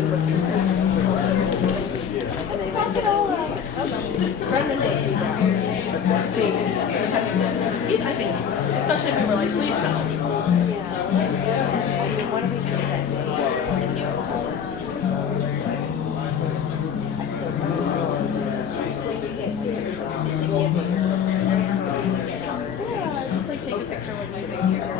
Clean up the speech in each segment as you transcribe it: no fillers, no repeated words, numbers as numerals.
I think, especially if we were like, please help. Just like take a picture with my big hair.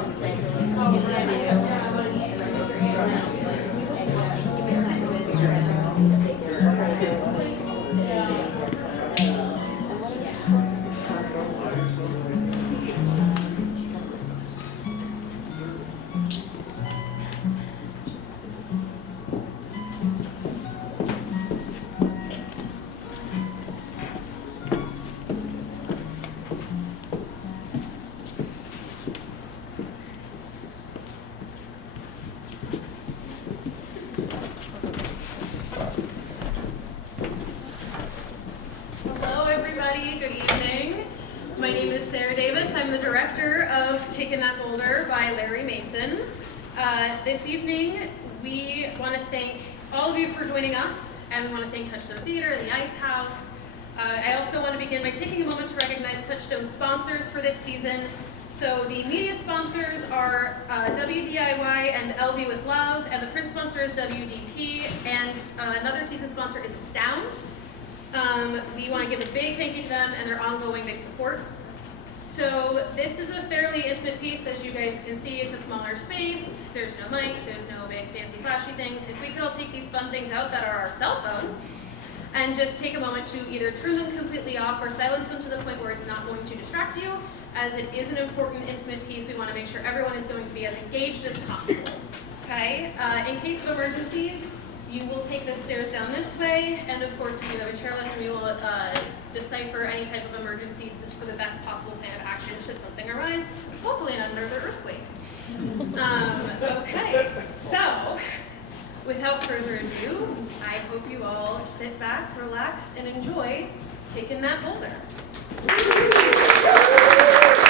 Good evening. My name is Sarah Davis. I'm the director of That Boulder by Larry Mason. This evening, we want to thank all of you for joining us, and we want to thank Touchstone Theater and the Ice House. I also want to begin by taking a moment to recognize Touchstone sponsors for this season. So the media sponsors are WDIY and LV with Love, and the print sponsor is WDP, and another season sponsor is Astound. We want to give a big thank you to them and their ongoing big supports. So this is a fairly intimate piece, as you guys can see. It's a smaller space, there's no mics, there's no big fancy flashy things. If we could all take these fun things out that are our cell phones and just take a moment to either turn them completely off or silence them to the point where it's not going to distract you. As it is an important intimate piece, we want to make sure everyone is going to be as engaged as possible. Okay? In case of emergencies, you will take the stairs down this way, and of course we do have a chairlift, and we will decipher any type of emergency for the best possible plan of action should something arise, hopefully another earthquake. Okay, so without further ado, I hope you all sit back, relax, and enjoy Kicking That Boulder. This is my world.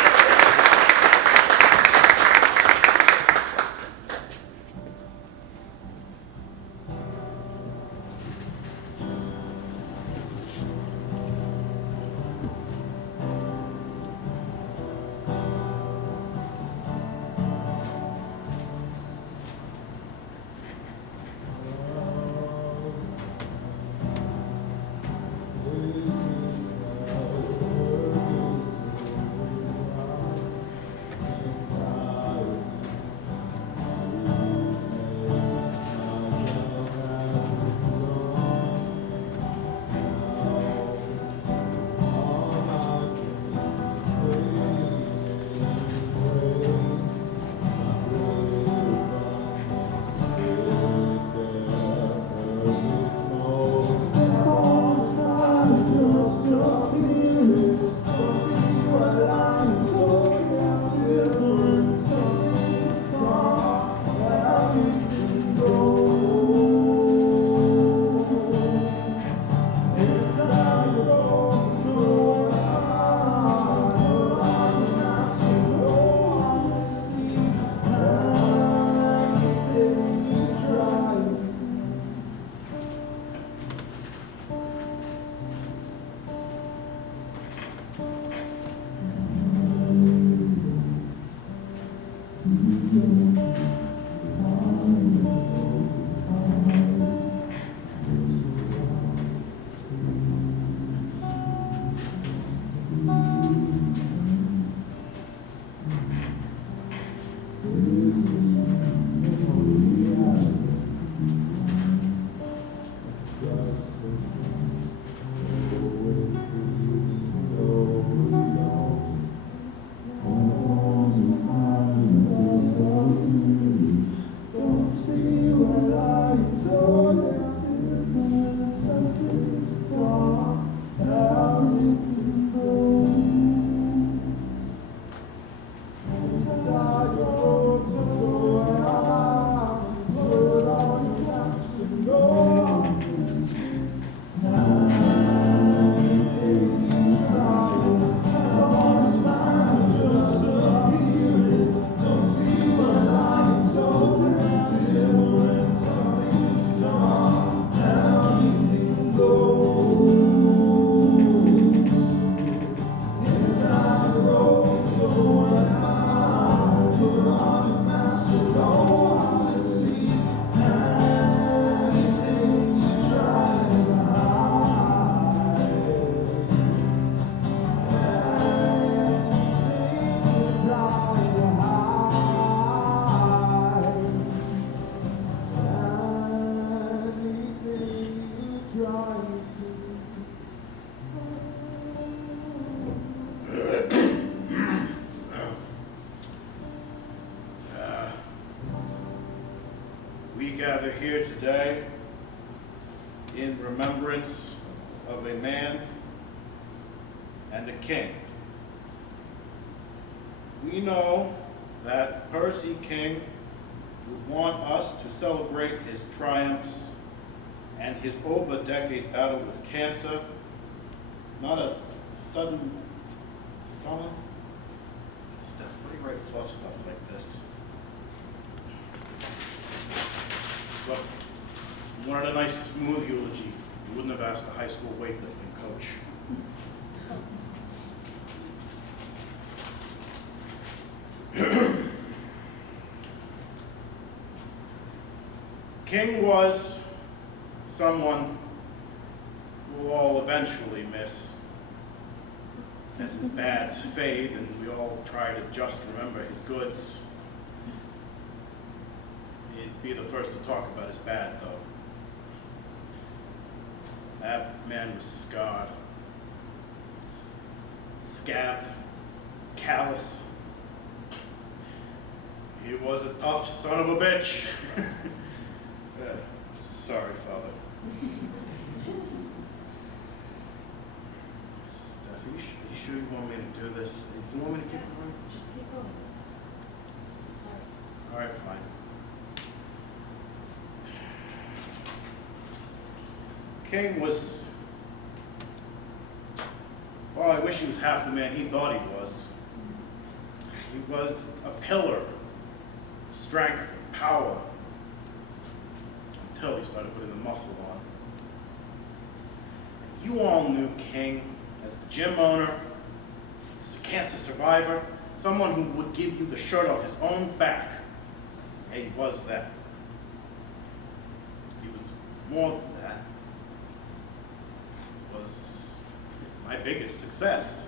We gather here today in remembrance of a man and a king. We know that Percy King would want us to celebrate his triumphs and his over-decade battle with cancer, not a sudden summer. Steph, what do you write fluff stuff like this? Look, you wanted a nice, smooth eulogy. You wouldn't have asked a high school weightlifting coach. King was someone we'll all eventually miss as his bads fade and we all try to just remember his goods. He'd be the first to talk about his bad, though. That man was scarred, scabbed, callous. He was a tough son of a bitch. Sorry, Father. Steph, are you sure you want me to do this? You want me to keep going? Just keep going. Sorry. All right, fine. King was, well, I wish he was half the man he thought he was. He was a pillar of strength and power until he started putting the muscle on. You all knew King as the gym owner, as a cancer survivor, someone who would give you the shirt off his own back. And he was that. He was more than that. Was my biggest success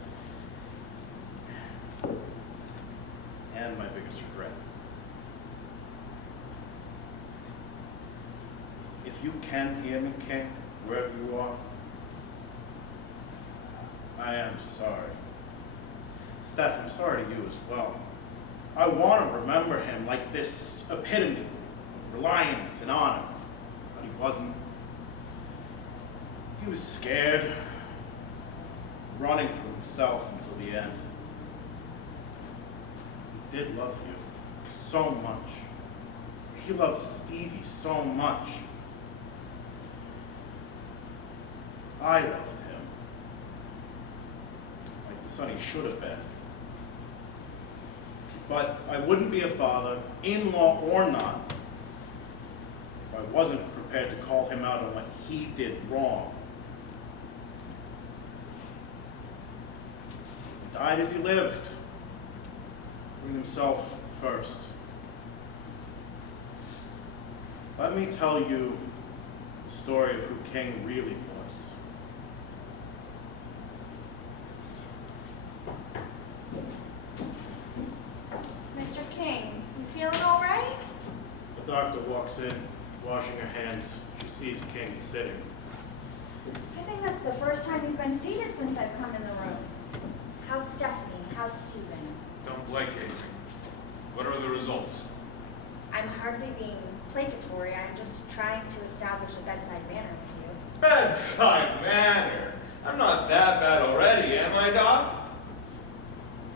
and my biggest regret. If you can hear me, King, wherever you are, I am sorry. Steph, I'm sorry to you as well. I want to remember him like this epitome of reliance and honor, but he wasn't. He was scared, running from himself until the end. He did love you so much. He loved Stevie so much. I loved him like the son he should have been. But I wouldn't be a father, in-law or not, if I wasn't prepared to call him out on what he did wrong. He died as he lived, putting himself first. Let me tell you the story of who King really was. Mr. King, you feeling all right? The doctor walks in, washing her hands. She sees King sitting. I think that's the first time you've been seated since I've come in the room. How's Stephanie? How's Stephen? Don't blink anything. What are the results? I'm hardly being placatory. I'm just trying to establish a bedside manner with you. Bedside manner? I'm not that bad already, am I, Doc?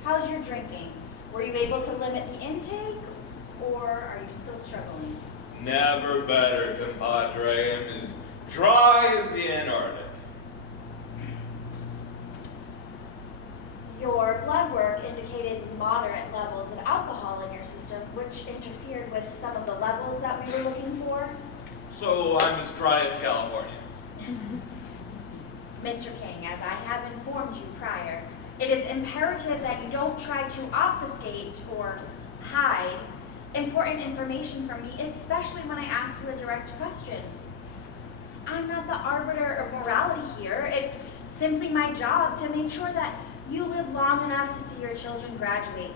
How's your drinking? Were you able to limit the intake, or are you still struggling? Never better, compadre. I'm as dry as the Antarctic. Your blood work indicated moderate levels of alcohol in your system, which interfered with some of the levels that we were looking for. So I'm as dry as California. Mr. King, as I have informed you prior, it is imperative that you don't try to obfuscate or hide important information from me, especially when I ask you a direct question. I'm not the arbiter of morality here. It's simply my job to make sure that you live long enough to see your children graduate.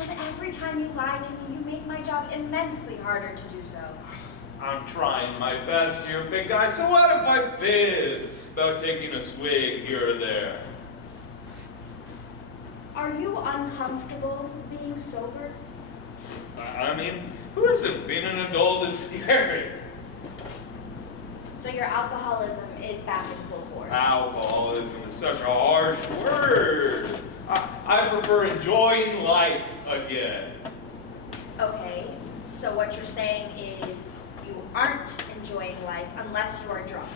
And every time you lie to me, you make my job immensely harder to do so. I'm trying my best here, big guy, so what if I fib about taking a swig here or there? Are you uncomfortable being sober? I mean, Who hasn't been an adult this scary? So your alcoholism is back in full force. Alcoholism is such a harsh word. I prefer enjoying life again. Okay, so what you're saying is you aren't enjoying life unless you are drunk.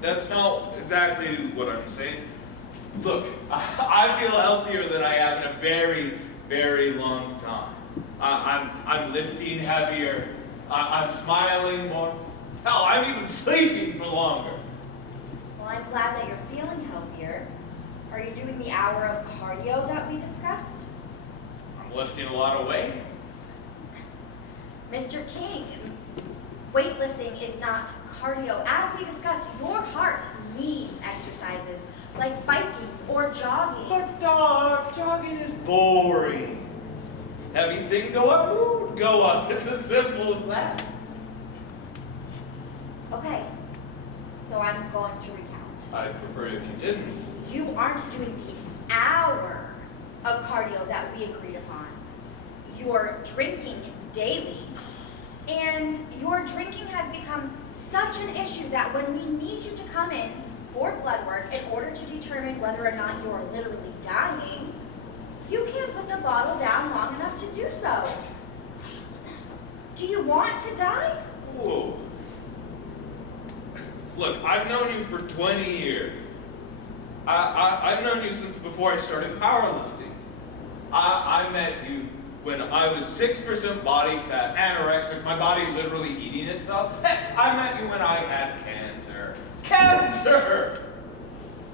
That's not exactly what I'm saying. Look, I feel healthier than I have in a very, very long time. I'm lifting heavier. I'm smiling more. Hell, I'm even sleeping for longer. Well, I'm glad that you're feeling healthier. Are you doing the hour of cardio that we discussed? I'm lifting a lot of weight. Mr. King, weightlifting is not cardio. As we discussed, your heart needs exercises like biking or jogging. But Doc, jogging is boring. Heavy thing go up, mood go up. It's as simple as that. Okay, so I'm going to recount. I'd prefer if you didn't. You aren't doing the hour of cardio that we agreed upon. You're drinking daily, and your drinking has become such an issue that when we need you to come in for blood work in order to determine whether or not you're literally dying, you can't put the bottle down long enough to do so. Do you want to die? Whoa. Look, I've known you for 20 years. I've known you since before I started powerlifting. I met you when I was 6% body fat, anorexic, my body literally eating itself. Heck, I met you when I had cancer. Cancer!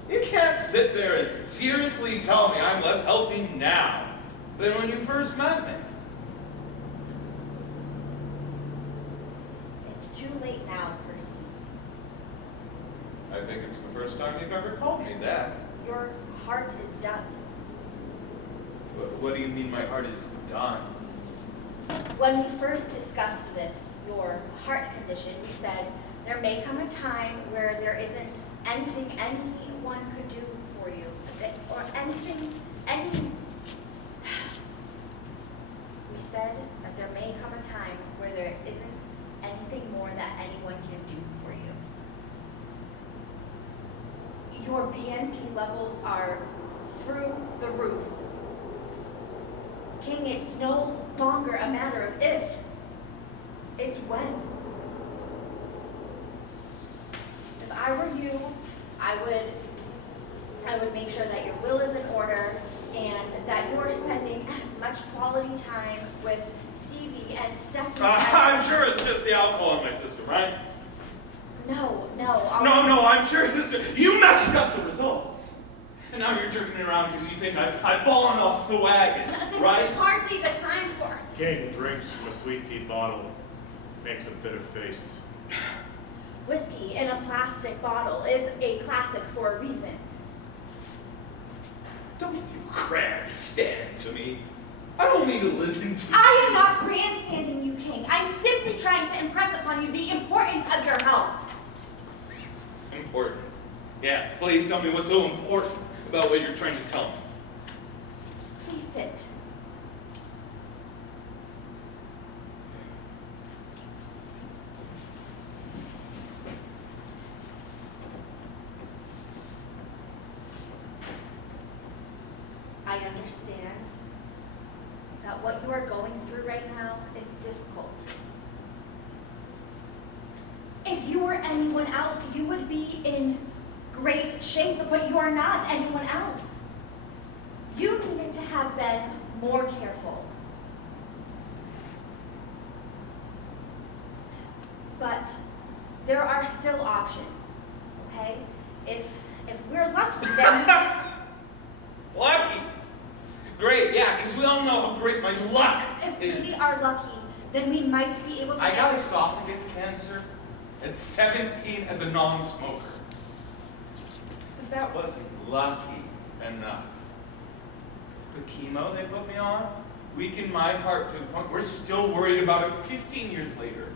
You can't sit there and seriously tell me I'm less healthy now than when you first met me. It's too late now, Percy. I think it's the first time you've ever called me that. Your heart is done. What do you mean my heart is done? When we first discussed this, your heart condition, we said there may come a time where there isn't anything anyone could do for you, or anything, we said that there may come a time where there isn't anything more that anyone can do for you. Your BNP levels are through the roof. King, it's no longer a matter of if, it's when. If I were you, I would make sure that your will is in order and that you're spending as much quality time with Stevie and Stephanie. I'm sure it's just the alcohol in my system, right? No. No, I'm sure you messed up the results. And now you're jerking around because you think I've fallen off the wagon, This right? is hardly the time for. King drinks from a sweet tea bottle, makes a bitter face. Whiskey in a plastic bottle is a classic for a reason. Don't you grandstand to me. I don't need to listen to I am not grandstanding you, King. I'm simply trying to impress upon you the importance of your health. Importance. Yeah, please tell me what's so important about what you're trying to tell me. Please sit. I understand that what you are going through right now is difficult. If you were anyone else, you would be in great shape, but you are not anyone else. You needed to have been more careful. But there are still options, okay? If we're lucky, then we... Lucky? Great, yeah, because we all know how great my luck is. If we are lucky, then we might be able to... I got esophagus cancer at 17 as a non-smoker. If that wasn't lucky enough, the chemo they put me on weakened my heart to the point we're still worried about it 15 years later.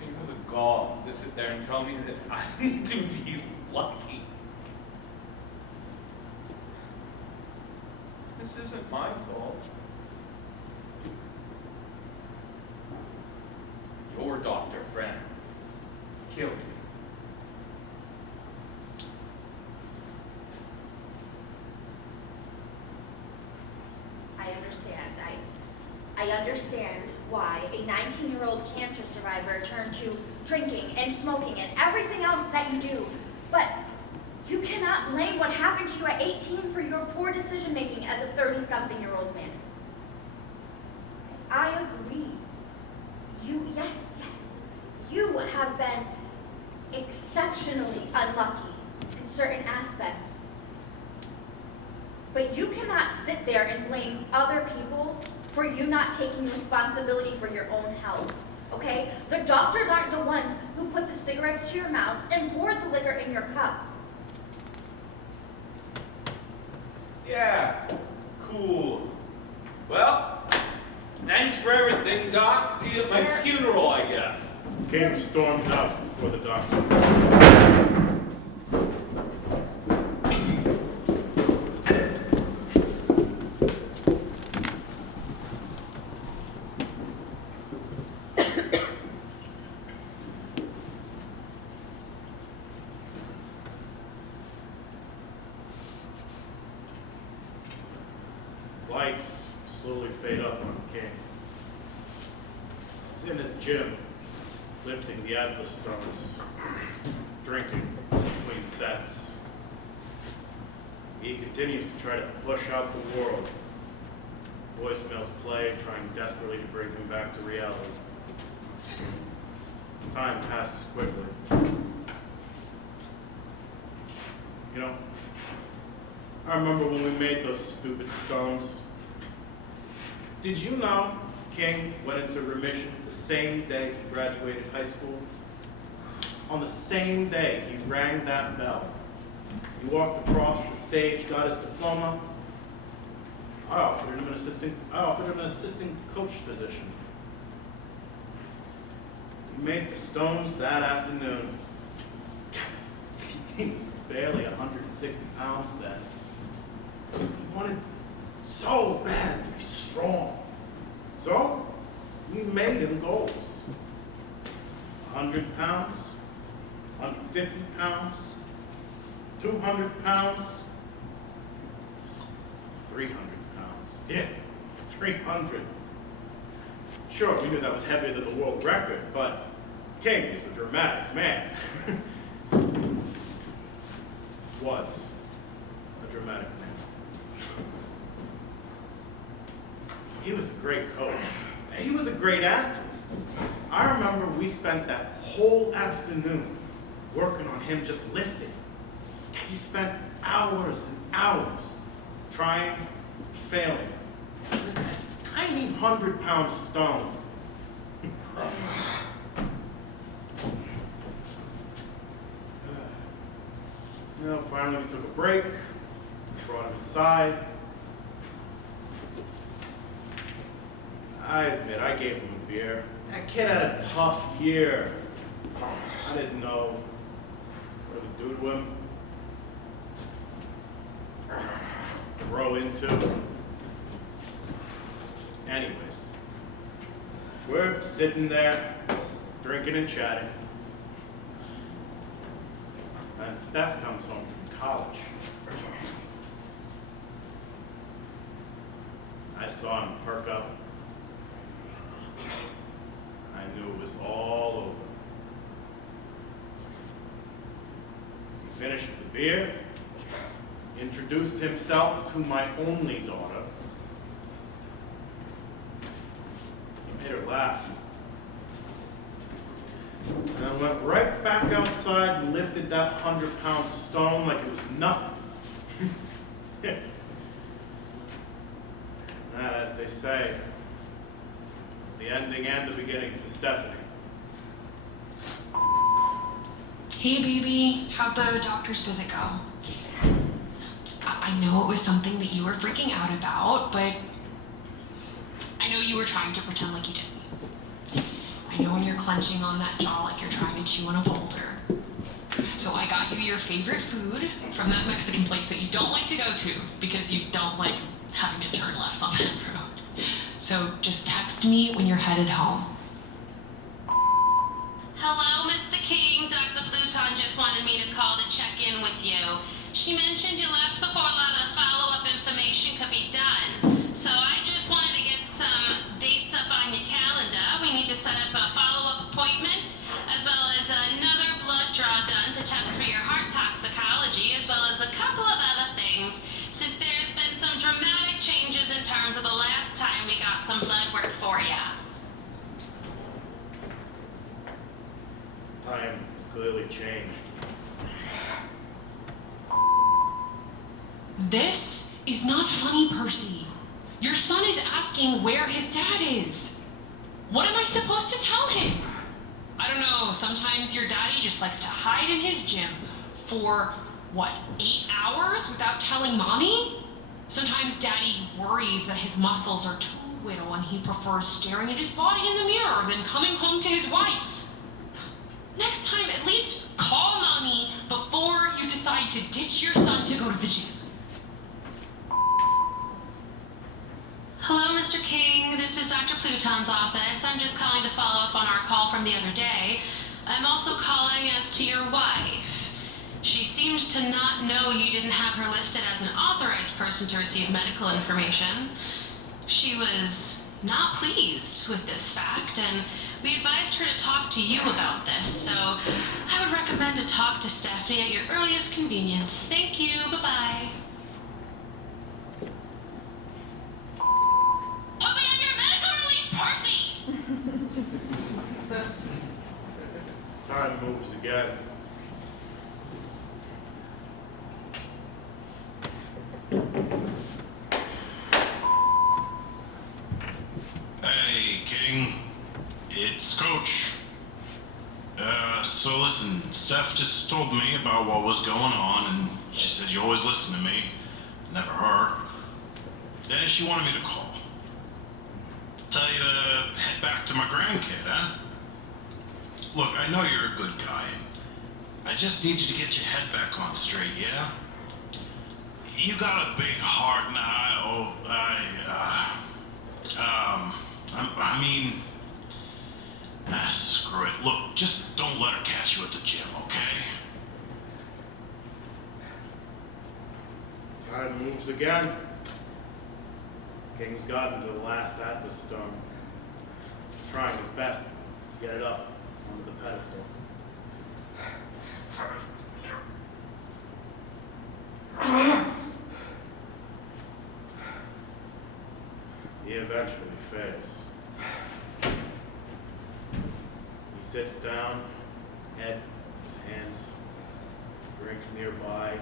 You have the gall to sit there and tell me that I need to be lucky. This isn't my fault. Your doctor friends killed you. I understand why a 19-year-old cancer survivor turned to drinking and smoking and everything else that you do. But you cannot blame what happened to you at 18 for your poor decision-making as a 30-something-year-old man. I agree. Yes, you have been exceptionally unlucky in certain aspects. But you cannot sit there and blame other people for you not taking responsibility for your own health, okay? The doctors aren't the ones who put the cigarettes to your mouth and poured the liquor in your cup. Yeah, cool. Well, thanks for everything, Doc. See you at my funeral, I guess. King storms out before the doctor. Lights slowly fade up on King. He's in his gym, lifting the Atlas stones, drinking between sets. He continues to try to push out the world. Voicemails play, trying desperately to bring him back to reality. Time passes quickly. You know, I remember when we made those stupid stones. Did you know King went into remission the same day he graduated high school? On the same day he rang that bell. He walked across the stage, got his diploma. I offered him an assistant coach position. He made the stones that afternoon. He was barely 160 pounds then. He wanted so bad to be strong. So, we made him goals. 100 pounds, 150 pounds, 200 pounds, 300 pounds. Yeah, 300. Sure, we knew that was heavier than the world record, but King is a dramatic man. Was a dramatic man. He was a great coach. He was a great athlete. I remember we spent that whole afternoon working on him just lifting. He spent hours and hours trying, failing. Lift that tiny 100-pound stone. Finally we took a break, brought him inside. I admit, I gave him a beer. That kid had a tough year. I didn't know what it would do to him. Grow into. Anyways, we're sitting there, drinking and chatting. And Steph comes home from college. I saw him perk up. I knew it was all over. He finished the beer, introduced himself to my only daughter. He made her laugh. And then went right back outside and lifted that 100-pound stone like it was nothing. That, as they say, was the ending and the beginning for Stephanie. Hey, baby. How'd the doctor's visit go? I know it was something that you were freaking out about, but I know you were trying to pretend like you didn't. I know when you're clenching on that jaw like you're trying to chew on a boulder. So I got you your favorite food from that Mexican place that you don't like to go to because you don't like having to turn left on that road. So just text me when you're headed home. Hello, Mr. King. Dr. Pluton just wanted me to call to check in with you. She mentioned you left before a lot of the follow-up information could be done. So I just wanted to get some dates up on your calendar. We need to set up a follow-up appointment, as well as another blood draw done to test for your heart toxicology, as well as a couple of other things, since there's been some dramatic changes in terms of the last time we got some blood work for you. Time has clearly changed. This is not funny, Percy. Your son is asking where his dad is. What am I supposed to tell him? I don't know, sometimes your daddy just likes to hide in his gym for, 8 hours without telling mommy? Sometimes daddy worries that his muscles are too little and he prefers staring at his body in the mirror than coming home to his wife. Next time, at least call mommy before you decide to ditch your son to go to the gym. Hello, Mr. King. This is Dr. Pluton's office. I'm just calling to follow up on our call from the other day. I'm also calling as to your wife. She seemed to not know you didn't have her listed as an authorized person to receive medical information. She was not pleased with this fact, and we advised her to talk to you about this, so I would recommend to talk to Stephanie at your earliest convenience. Thank you. Bye-bye. Put me on your medical release, Percy! Time moves again. Hey, King. It's Coach. So listen, Steph just told me about what was going on, and she said you always listen to me. Never her. And she wanted me to call. Tell you to head back to my grandkid, huh? Look, I know you're a good guy. I just need you to get your head back on straight, yeah? You got a big heart now. Screw it. Look, just don't let her catch you at the gym, okay? Time moves again. King's gotten to the last Atlas stone. He's trying his best to get it up onto the pedestal. He eventually fails. He sits down, head in his hands, drink nearby.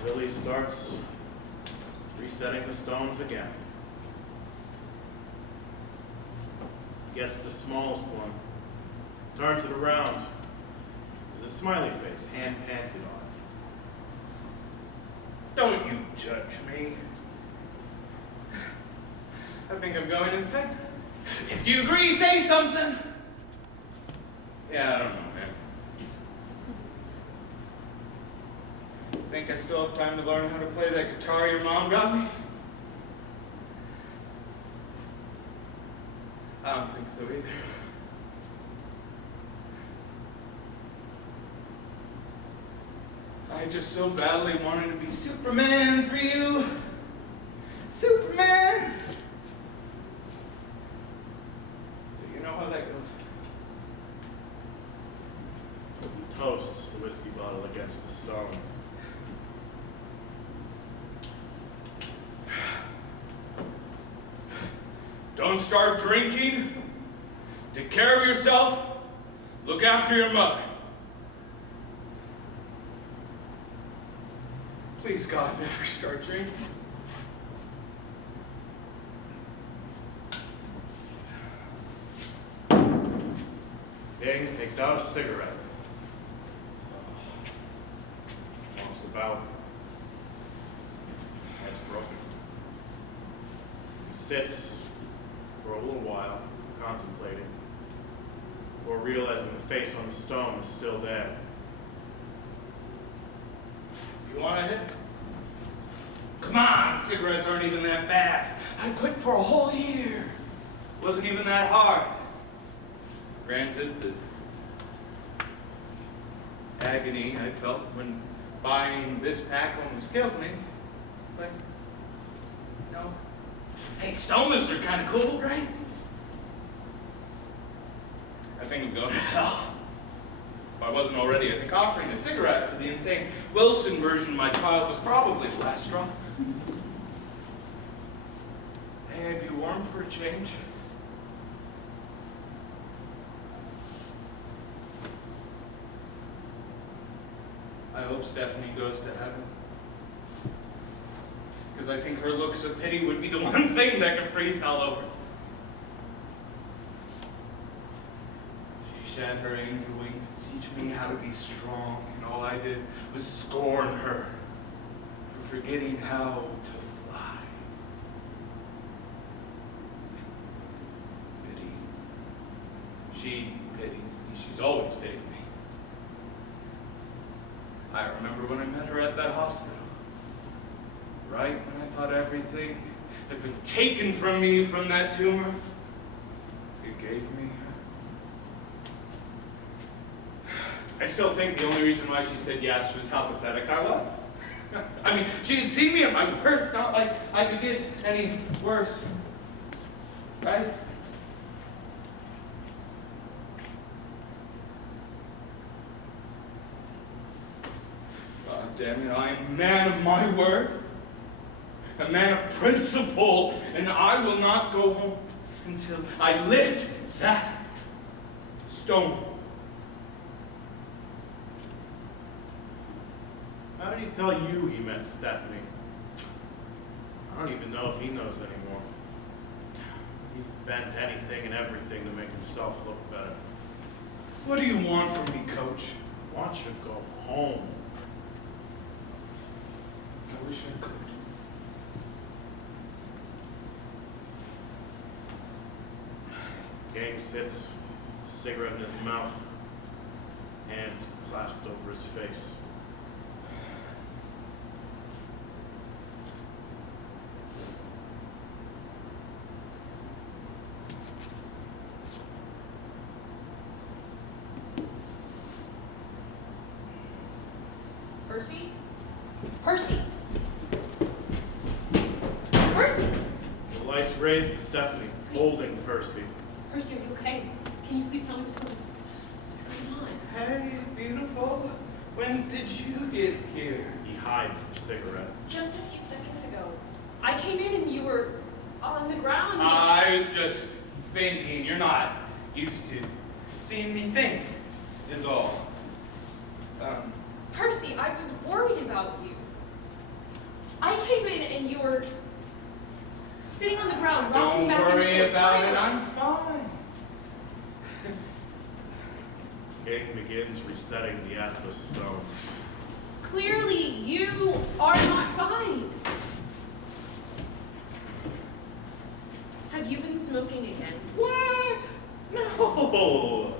Until he starts resetting the stones again. He gets to the smallest one, turns it around. There's a smiley face, hand panted on it. Don't you judge me. I think I'm going insane. If you agree, say something. Yeah, I don't know, man. Think I still have time to learn how to play that guitar your mom got me? I don't think so either. I just so badly wanted to be Superman for you. Superman! But you know how that goes. He toasts the whiskey bottle against the stone. Don't start drinking. Take care of yourself. Look after your mother. Please, God, never start drinking. King takes out a cigarette. Walks about. Head's broken. He sits for a little while, contemplating, before realizing the face on the stone is still there. You want a hit? Come on, cigarettes aren't even that bad. I quit for a whole year. Wasn't even that hard. Granted, the agony I felt when buying this pack almost killed me. But, no. Hey, stoners are kind of cool, right? I think I'm going to hell. If I wasn't already, I think offering a cigarette to the insane Wilson version of my child was probably the last straw. Hey, I'd be warm for a change. I hope Stephanie goes to heaven. Because I think her looks of pity would be the one thing that could freeze hell over. She shed her angel wings to teach me how to be strong, and all I did was scorn her for forgetting how to fly. Pity. She pities me. She's always pitied me. I remember when I met her at that hospital. Right when I thought everything had been taken from me from that tumor, it gave me her. I still think the only reason why she said yes was how pathetic I was. I mean, she had seen me at my worst, not like I could get any worse. Right? God damn it, I am a man of my word. A man of principle, and I will not go home until I lift that stone. How did he tell you he met Stephanie? I don't even know if he knows anymore. He's bent anything and everything to make himself look better. What do you want from me, Coach? I want you to go home. I wish I could. Gang sits, cigarette in his mouth, hands clasped over his face. Percy? Percy! Percy! The lights raised to Stephanie, holding Percy. Percy, are you okay? Can you please tell me what's going on? Hey, beautiful. When did you get here? He hides the cigarette. Just a few seconds ago. I came in and you were on the ground. I was just thinking, you're not used to seeing me think, is all. Percy, I was worried about you. I came in and you were sitting on the ground, rocking Don't back and worry forth, about it, silent. I'm fine. Gang begins resetting the Atlas stones. Clearly, you are not fine. Have you been smoking again? What? No.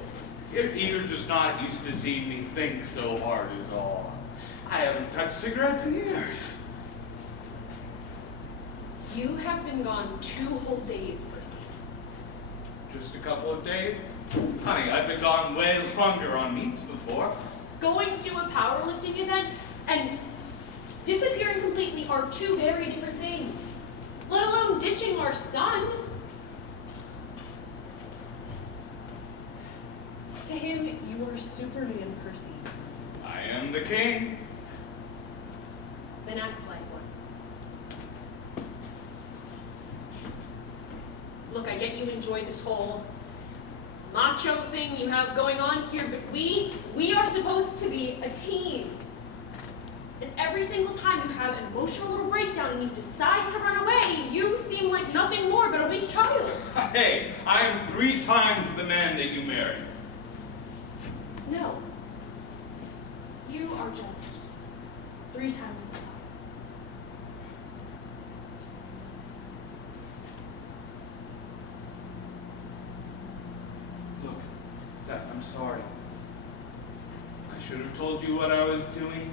You're just not used to seeing me think so hard is all. I haven't touched cigarettes in years. You have been gone 2 whole days, Percy. Just a couple of days? Honey, I've been gone way longer on meats before. Going to a powerlifting event and disappearing completely are 2 very different things. Let alone ditching our son. To him, you are Superman, Percy. I am the king. Then act like one. Look, I get you enjoy this whole macho thing you have going on here, but we are supposed to be a team. And every single time you have an emotional little breakdown and you decide to run away, you seem like nothing more but a weak child. Hey, I am 3 times the man that you married. No. You are just 3 times the size. Look, Steph, I'm sorry. I should have told you what I was doing,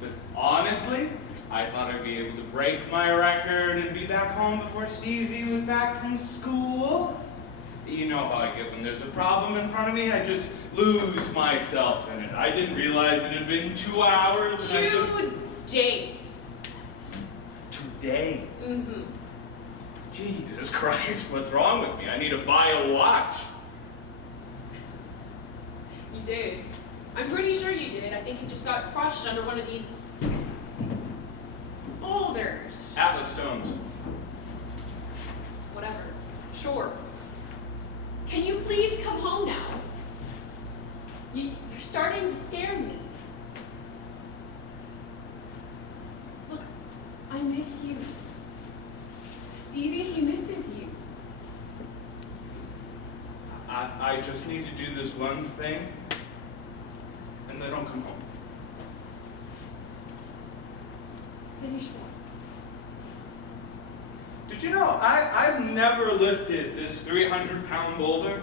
but Honestly, I thought I'd be able to break my record and be back home before Stevie was back from school. You know how I get when there's a problem in front of me, I just lose myself in it. I didn't realize it had been 2 hours. And 2 days. 2 days? Mm-hmm. Jesus Christ, what's wrong with me? I need to buy a watch. You did. I'm pretty sure you did. I think you just got crushed under one of these boulders. Atlas stones. Whatever. Sure. Can you please come home now? You're starting to scare me. Look, I miss you. Stevie, he misses you. I just need to do this one thing, and then I'll come home. Finish what? Did you know I've never lifted this 300-pound boulder?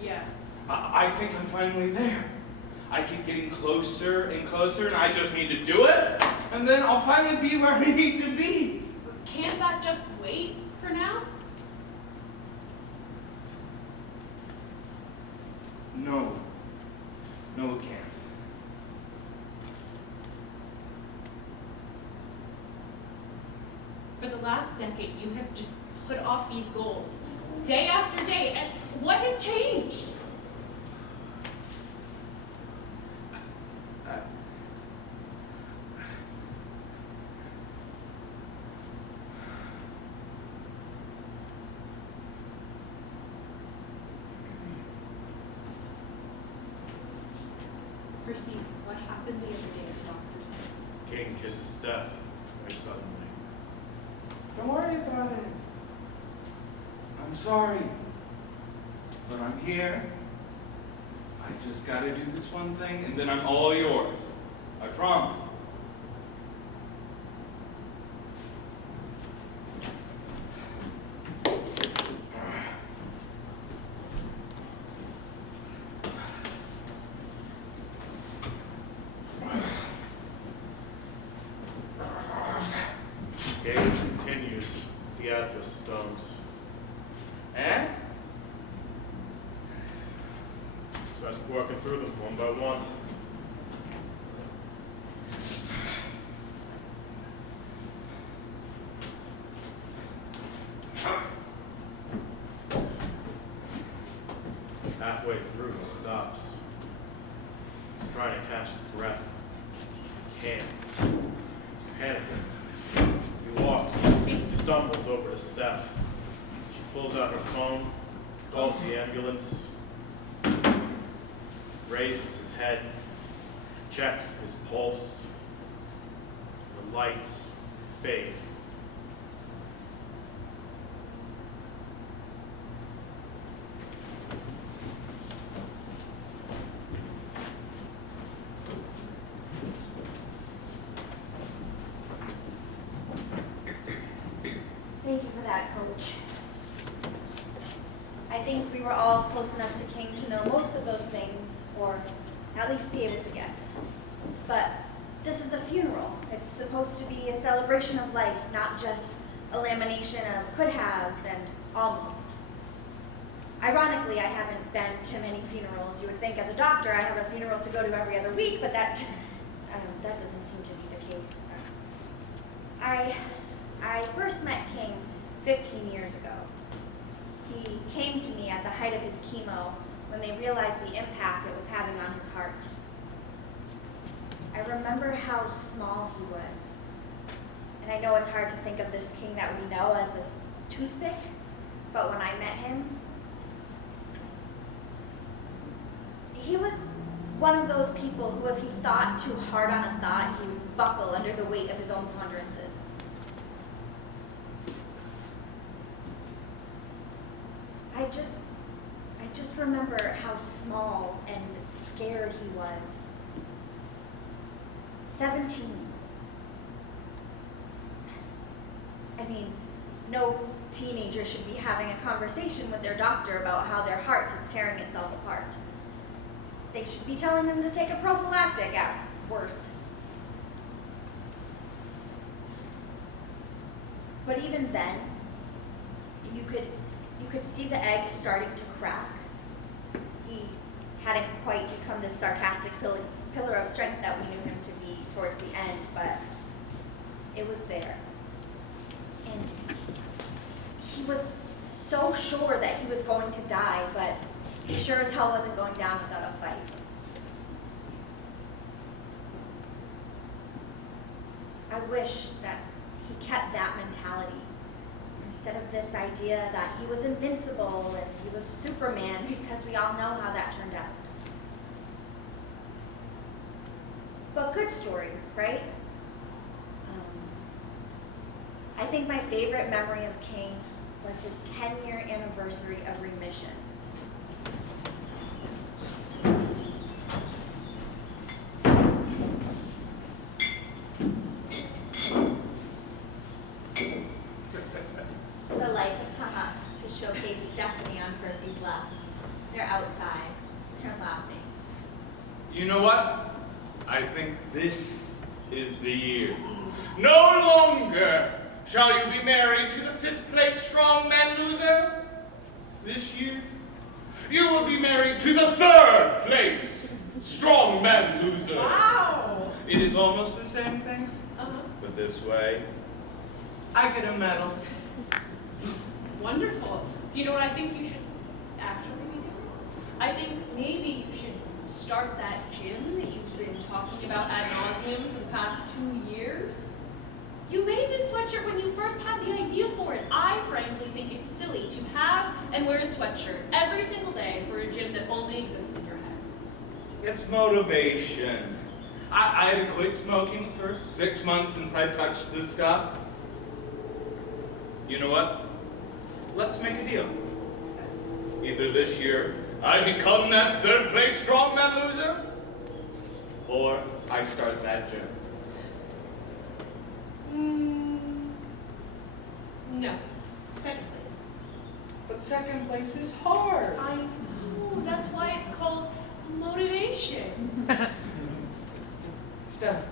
Yeah. I think I'm finally there. I keep getting closer and closer, and I just need to do it, and then I'll finally be where I need to be. Can't that just wait for now? No. No, it can't. For the last decade, you have just put off these goals, day after day, and what has changed? Percy, what happened the other day at the doctor's? King kisses Steph very suddenly. Don't worry about it. I'm sorry. But I'm here. I just gotta do this one thing, and then I'm all yours. I promise. Gage continues the Atlas stones. And? Starts working through them one by one. Halfway through, he stops. He's trying to catch his breath. He can't. He's panicking. He walks, stumbles over to Steph. She pulls out her phone, calls the ambulance, raises his head, checks his pulse. The lights fade. Thank you for that, Coach. I think we were all close enough to King to know most of those things, or at least be able to guess. But this is a funeral. It's supposed to be a celebration of life, not just a lamination of could-haves and almosts. Ironically, I haven't been to many funerals. You would think as a doctor I have a funeral to go to every other week, but that doesn't seem to be the case. I first met King 15 years ago. He came to me at the height of his chemo when they realized the impact it was having on his heart. I remember how small he was. And I know it's hard to think of this King that we know as this toothpick, but when I met him, he was one of those people who, if he thought too hard on a thought, he would buckle under the weight of his own ponderances. I just remember how small and scared he was. 17. I mean, no teenager should be having a conversation with their doctor about how their heart is tearing itself apart. They should be telling them to take a prophylactic at worst. But even then, you could see the egg starting to crack. He hadn't quite become this sarcastic pillar of strength that we knew him to be towards the end, but it was there. And he was so sure that he was going to die, but he sure as hell wasn't going down without a fight. I wish that he kept that mentality instead of this idea that he was invincible and he was Superman, because we all know how that turned out. But good stories, right? I think my favorite memory of King was his 10-year anniversary of remission. The lights have come up to showcase Stephanie on Percy's left. They're outside. They're laughing. You know what? I think this is the year. No longer shall you be married to the 5th place strongman loser. This year, you will be married to the 3rd place strongman loser. Wow! It is almost the same thing, Uh-huh. but this way, I get a medal. Wonderful. Do you know what I think you should actually be doing? I think maybe you should start that gym that you've been talking about ad nauseum for the past 2 years. You made this sweatshirt when you first had the idea for it. I frankly think it's silly to have and wear a sweatshirt every single day for a gym that only exists in your head. It's motivation. I had to quit smoking for 6 months since I touched this stuff. You know what? Let's make a deal. Either this year, I become that 3rd place strongman loser, or I start that gym. No. 2nd place. But 2nd place is hard. I know. That's why it's called motivation. Steph,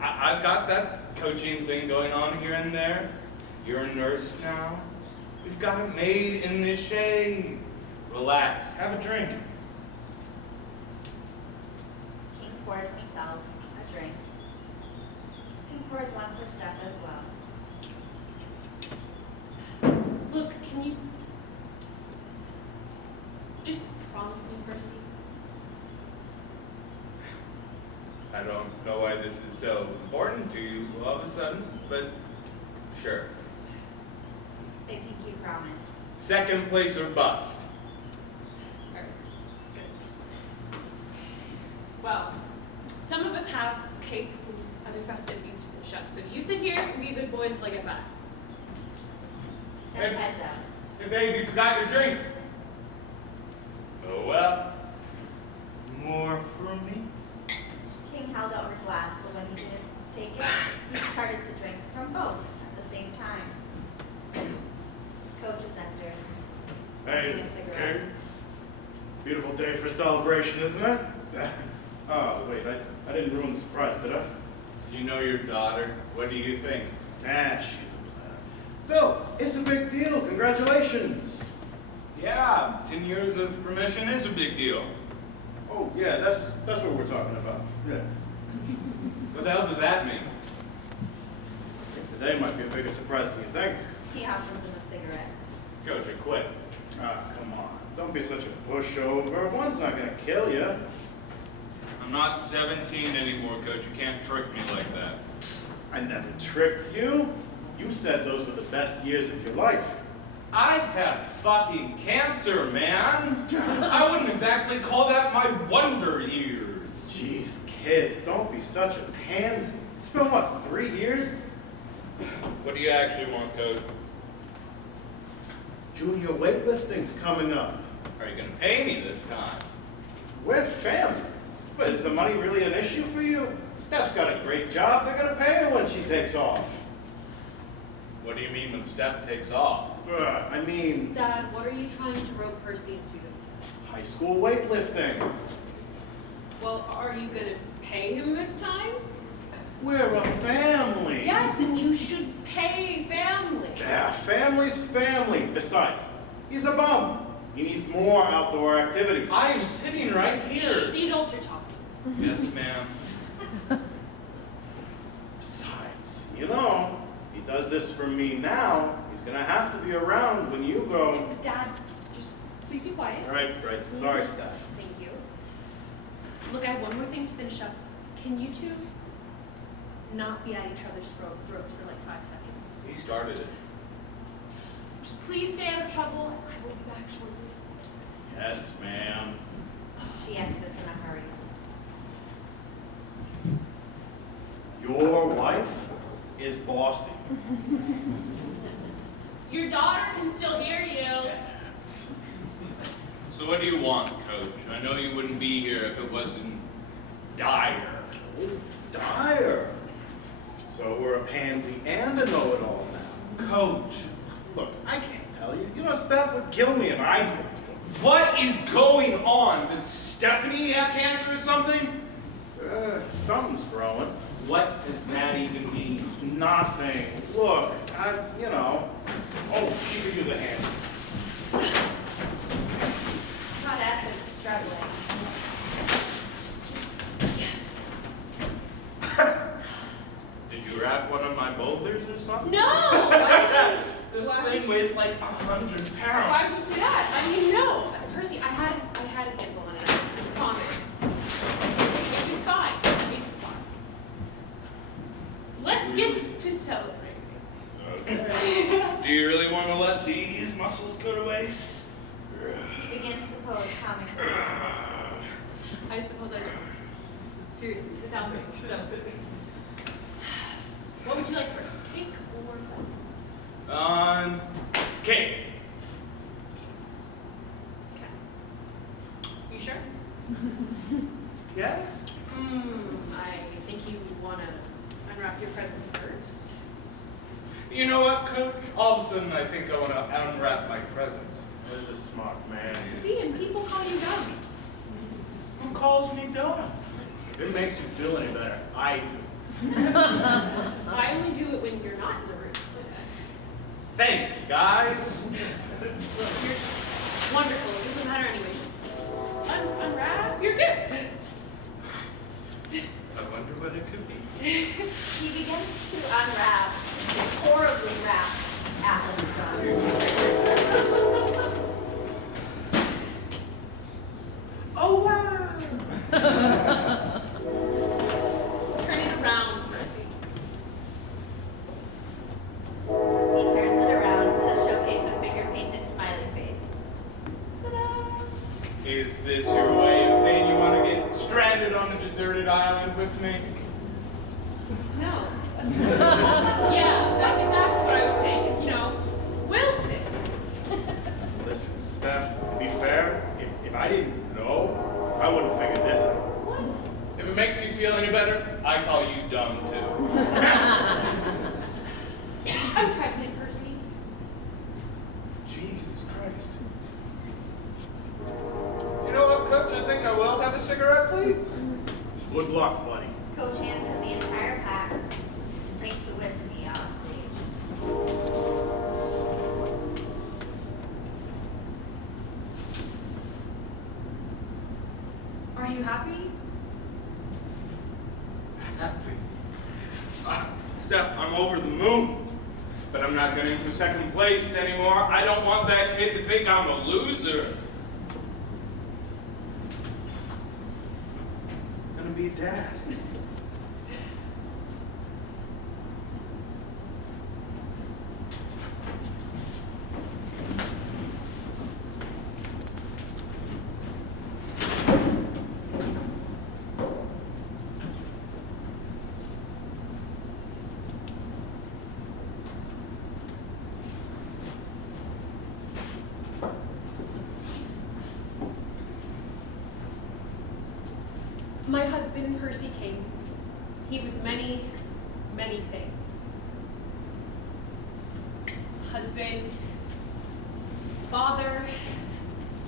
I've got that coaching thing going on here and there. You're a nurse now. We've got it made in the shade. Relax, have a drink. King pours himself a drink. King pours one for Steph as well. Look, can you just promise me, Percy? I don't know why this is so important to you all of a sudden, but sure. They think you promise. 2nd place or bust. Alright, good. Well, some of us have cakes and other festivities to finish up, so you sit here and be a good boy until I get back. Steph heads out. Hey babe, you forgot your drink. Oh well. More for me? King held out her glass, but when he didn't take it, he started to drink from both at the same time. Coaches entered, smoking a cigarette. King. Beautiful day for celebration, isn't it? Oh, wait, I didn't ruin the surprise, did I? You know your daughter. What do you think? She's a planner. Still, it's a big deal. Congratulations. Yeah, 10 years of remission is a big deal. Oh, yeah, that's what we're talking about. Yeah. What the hell does that mean? I think today might be a bigger surprise than you think. He offers him a cigarette. Coach, I quit. Ah, come on. Don't be such a pushover. One's not gonna kill you. I'm not 17 anymore, Coach. You can't trick me like that. I never tricked you. You said those were the best years of your life. I had fucking cancer, man. I wouldn't exactly call that my wonder years. Jeez, kid, don't be such a pansy. It's been, what, 3 years? What do you actually want, Coach? Junior weightlifting's coming up. Are you gonna pay me this time? We're family. But is the money really an issue for you? Steph's got a great job. They're gonna pay her when she takes off. What do you mean when Steph takes off? I mean, Dad, what are you trying to rope Percy into this time? high school weightlifting. Well, are you gonna pay him this time? We're a family. Yes, and you should pay family. Family's family. Besides, he's a bum. He needs more outdoor activity. I am sitting right here. The adults are talking. Yes, ma'am. Besides, you know, he does this for me now. He's gonna have to be around when you go. Dad, just please be quiet. Right. Sorry, Steph. Thank you. Look, I have one more thing to finish up. Can you two not be at each other's throats for like 5 seconds? He started it. Just please stay out of trouble, and I will be back shortly. Yes, ma'am. She exits in a hurry. Your wife is bossy. Your daughter can still hear you. So what do you want, Coach? I know you wouldn't be here if it wasn't dire. Dire. So we're a pansy and a know-it-all now. Coach, Look, I can't tell you. You know, Steph would kill me if I told you. what is going on? Does Stephanie have cancer or something? Something's growing. What does that even mean? Nothing. Look, you know. Oh, she could use a hand. Claudette is struggling. Did you wrap one of my boulders or something? No! This Why thing would weighs like 100 Why pounds. would you say that? I mean, no. Percy, I had a handle on it. I promise. It was fine. It's fine. Let's get to celebrating. Okay. Do you really want to let these muscles go to waste? He begins to pose comically. I suppose I will. Seriously, sit down. So, what would you like first, cake or presents? Cake. Okay. You sure? Yes? I think you want to unwrap your present first. You know what, Coach? All of a sudden, I think I want to unwrap my present. There's a smart man. See, and people call you dumb. Who calls me dumb? If it makes you feel any better, I do. I only do it when you're not in the room. Thanks, guys. You're wonderful. It doesn't matter anyway. Just unwrap your gift. I wonder what it could be. He begins to unwrap a horribly wrapped atlas stone. Oh, wow. Turn it around, Percy. He turns it around to showcase a finger-painted smiley face. Ta-da! Is this your way of saying you want to get stranded on a deserted island with me? No. Yeah, that's exactly what I was saying, because, you know, Wilson. Listen, Steph, to be fair, if I didn't know, I wouldn't figure this out. What? If it makes you feel any better, I call you dumb too. I'm pregnant, Percy. Jesus Christ. You know what, Coach? I think I will have a cigarette, please. Good luck, buddy. Coach hands him the entire pack and takes the whiskey off stage. Are you happy? Happy. Steph, I'm over the moon. But I'm not going in for second place anymore. I don't want that kid to think I'm a loser. I'm gonna be a dad. My husband, Percy King, he was many, many things. Husband, father,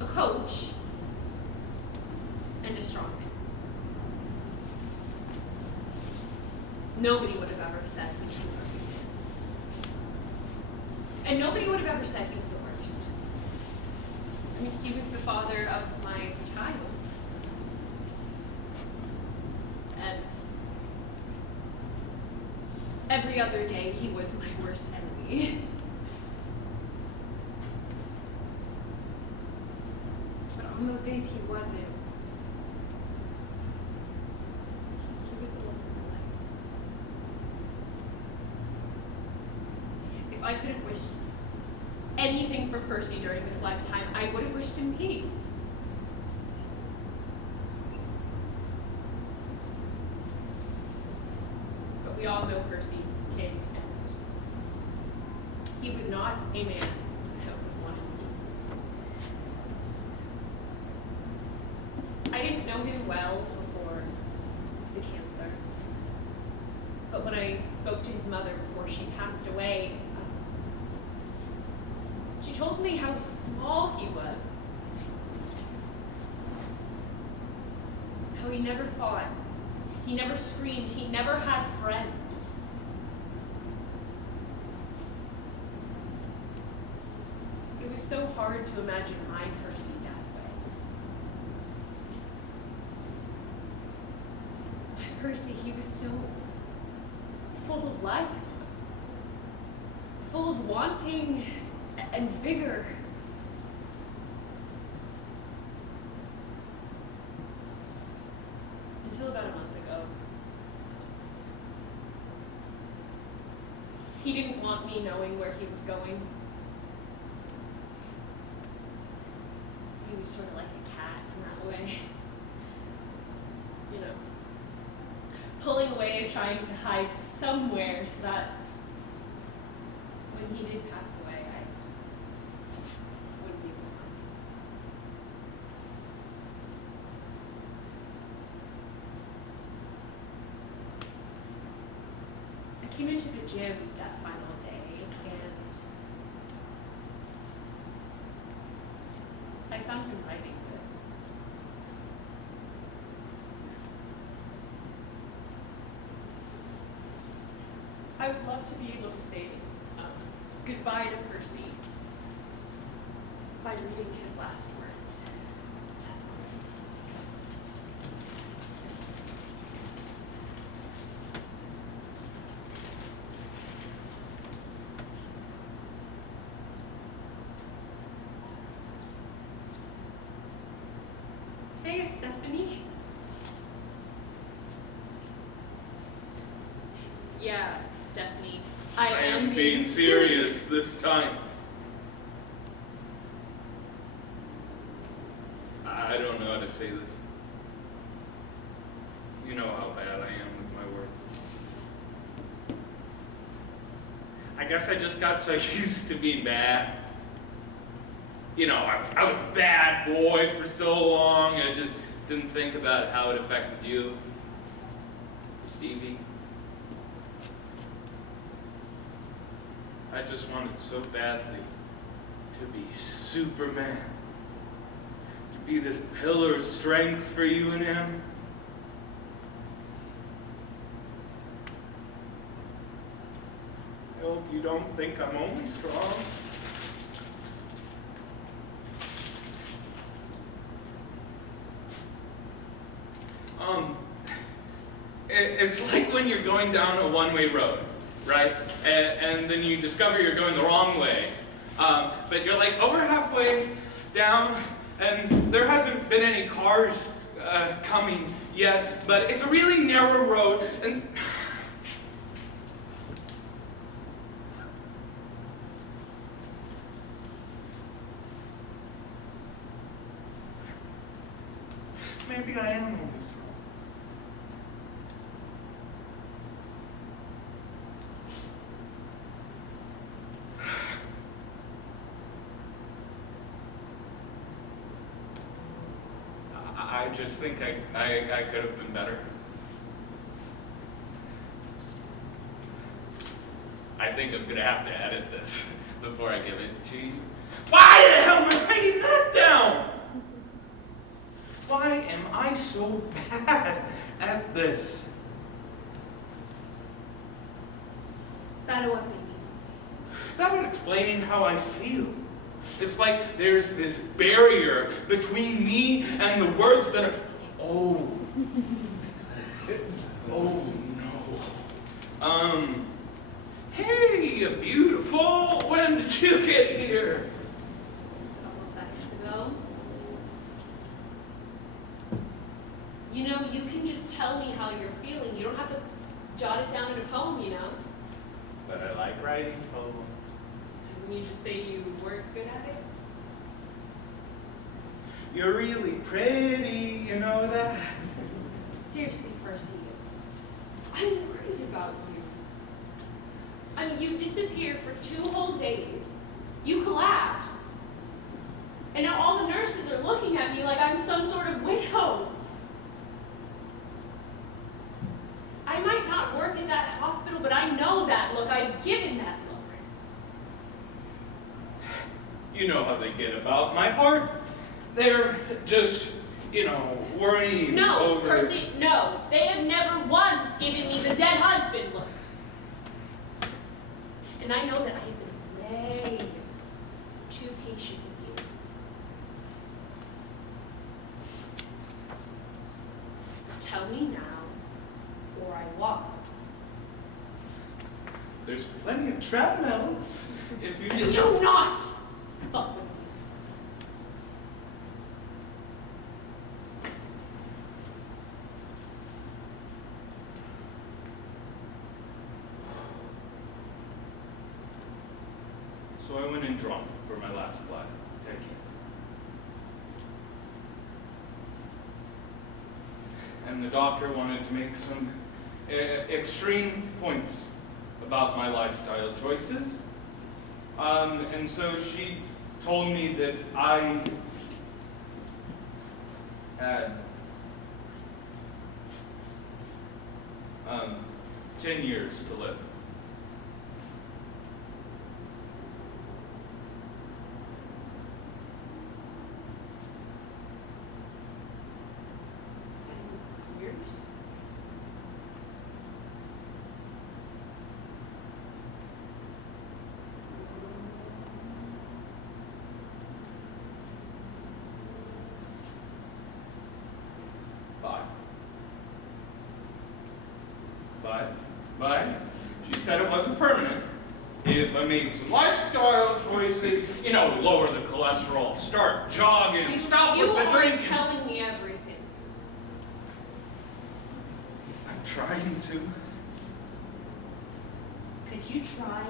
a coach, and a strongman. Nobody would have ever said he was a perfect man. And nobody would have ever said he was the worst. I mean, he was the father of my child. And every other day, he was my worst enemy. But on those days, he wasn't. He was the love of my life. If I could have wished anything for Percy during this lifetime, I would have wished him peace. But we all know Percy King, and he was not a man that wanted peace. I didn't know him well before the cancer, but when I spoke to his mother before she passed away, she told me how small he was, how he never fought, he never screamed, he never had friends. It was so hard to imagine my Percy that way. My Percy, he was so full of life, full of wanting and vigor. Until about a month ago. He didn't want me knowing where he was going. He was sort of like a cat in that way. You know, pulling away and trying to hide somewhere so that when he did pass away, I wouldn't be with him. I came into the gym that final day, and I found him writing this. I would love to be able to say goodbye to Percy by reading his last words. That's all. Hey, Stephanie. Yeah, Stephanie. I am being serious this time. I don't know how to say this. You know how bad I am with my words. I guess I just got so used to being bad. You know, I was a bad boy for so long, I just didn't think about how it affected you, Stevie. I just wanted so badly to be Superman, to be this pillar of strength for you and him. I hope you don't think I'm only strong. It's like when you're going down a one-way road, right? And then you discover you're going the wrong way. But you're like over halfway down, and there hasn't been any cars coming yet, but it's a really narrow road, and maybe I am only strong. I just think I could have been better. I think I'm gonna have to edit this before I give it to you. Why the hell am I writing that down? Why am I so bad at this? That'll what they need. without explaining how I feel. It's like there's this barrier between me and the words that are, oh no. Hey, beautiful, when did you get here? A couple seconds ago. You know, you can just tell me how you're feeling. You don't have to jot it down in a poem, you know? But I like writing poems. Didn't you just say you weren't good at it? You're really pretty, you know that? Seriously, Percy, I'm worried about you. I mean, you disappeared for 2 whole days. You collapsed. And now all the nurses are looking at me like I'm some sort of widow. I might not work at that hospital, but I know that look. I've given that look. You know how they get about my part. They're just, worrying No, over... Percy, no. They have never once given me the dead husband look. And I know that I have been way too patient with you. Tell me now, or I walk. There's plenty of treadmills, if you really... Do not fuck with me. So I went in drunk for my last blood. Take care. And the doctor wanted to make some extreme points about my lifestyle choices. And so she told me that I had 10 years to live. Years? But she said it wasn't permanent. If I made some lifestyle choices, lower the cholesterol, start jogging, stop with the You drinking. are telling me everything. I'm trying to. Could you try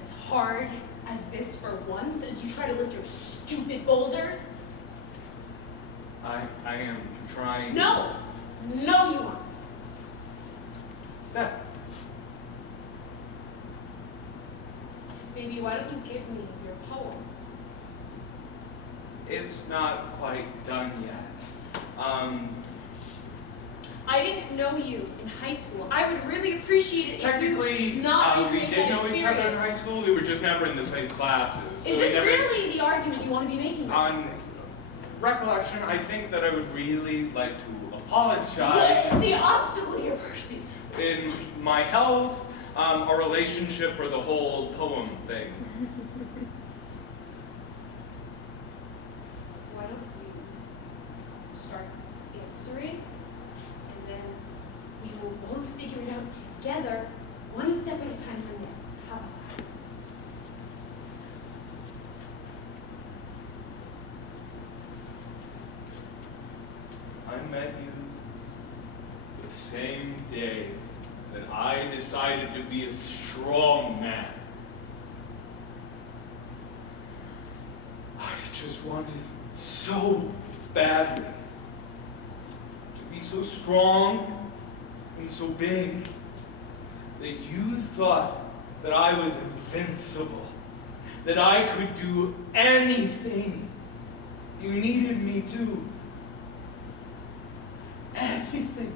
as hard as this for once as you try to lift your stupid boulders? I am trying. No! No, you aren't. Step. Maybe why don't you give me your poem? It's not quite done yet. I didn't know you in high school. I would really appreciate it Technically, if you not we recreate did that know each other in high experience. school. We were just never in the same classes. So Is we this never, really the argument you want to be making? on recollection, I think that I would really like to What apologize is the obstacle here, Percy? in my health, our relationship, or the whole poem thing. Why don't we start answering, and then we will both figure it out together, one step at a time from there. How about that? I met you the same day that I decided to be a strong man. I just wanted so badly to be so strong and so big that you thought that I was invincible, that I could do anything you needed me to. Anything.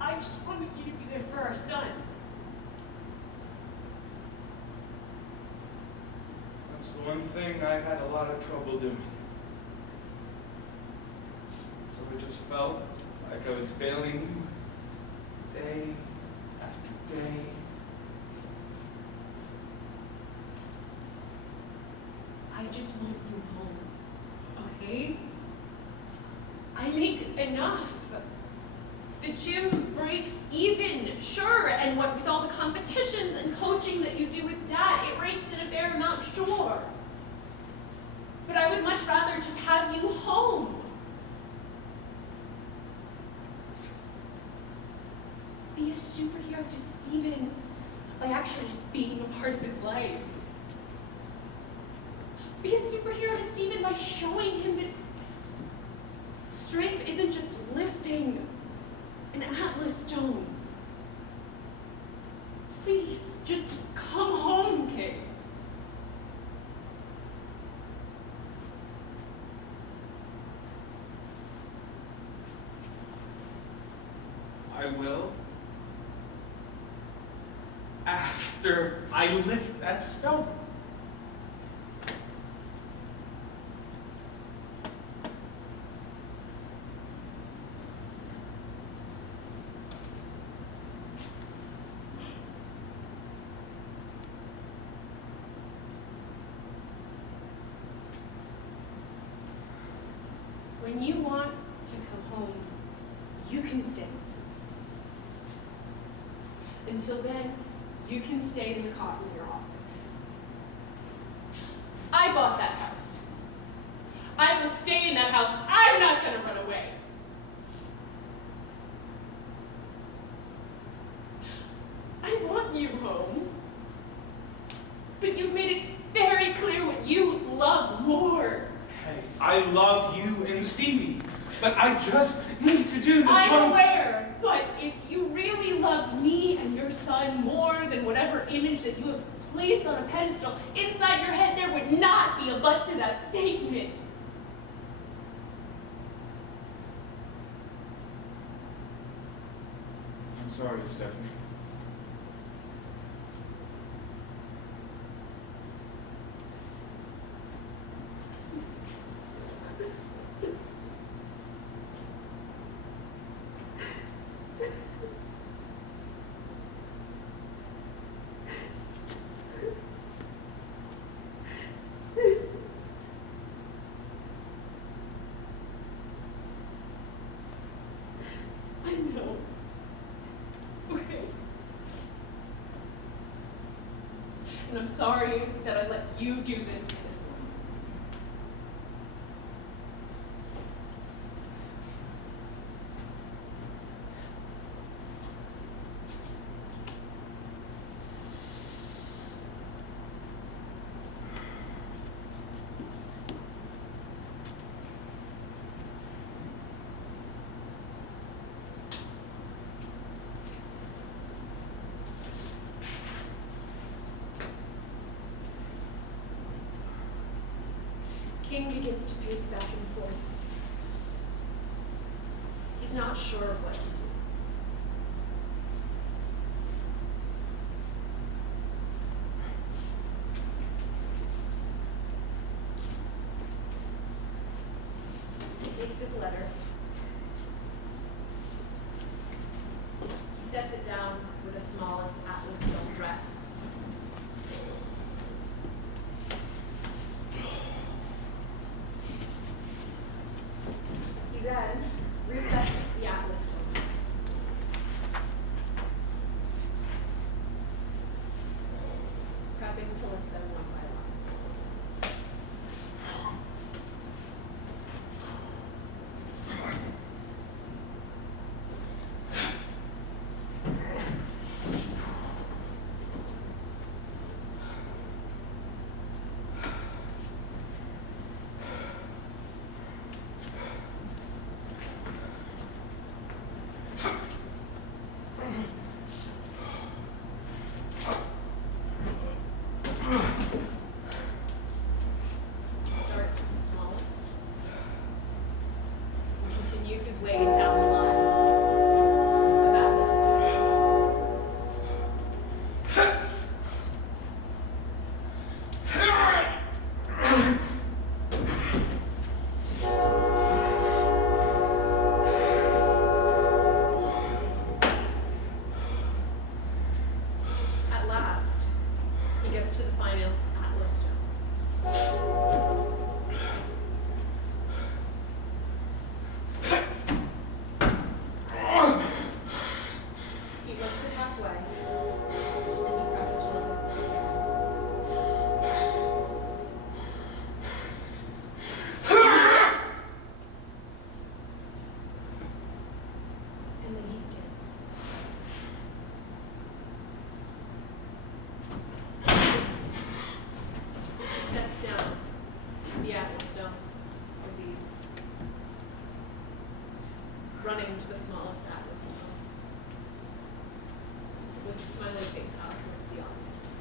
I just wanted you to be there for our son. That's the one thing I had a lot of trouble doing. So I just felt like I was failing you day just want you home, okay? I make enough. The gym breaks even, sure, and what with all the competitions and coaching that you do with Dad, it breaks in a fair amount, sure. But I would much rather just have you home. Be a superhero to Steven by actually being a part of his life. Be a superhero to Steven by showing him that strength isn't just lifting an Atlas stone. Please, just come home, kid. I will. After I lift that stone. When you want to come home, you can stay. Until then, you can stay in the cot in your office. I bought that house. I will stay in that house. I'm not going to run away. I want you home. But you've made it very clear what you love more. Hey, I love you and Stevie, but I just need to do this one. I'm aware, but if you really loved me and your son more than whatever image that you have placed on a pedestal, inside your head there would not be a but to that statement. I'm sorry, Stephanie. I know. Okay. And I'm sorry that I let you do this to this one. King begins to pace back and forth. He's not sure of what to do. He takes his letter. He sets it down where the smallest Atlas stone rests. He then resets the Atlas stones. Prepping to lift them one by one. Starts with the smallest and continues his way down the line of Atlas stones. At last, he gets to the final Atlas stone. halfway. Then you press to level. Yes! And then he stands. He sets down the apple stone with these, running to the smallest apple stone, with a smiling face out towards the audience.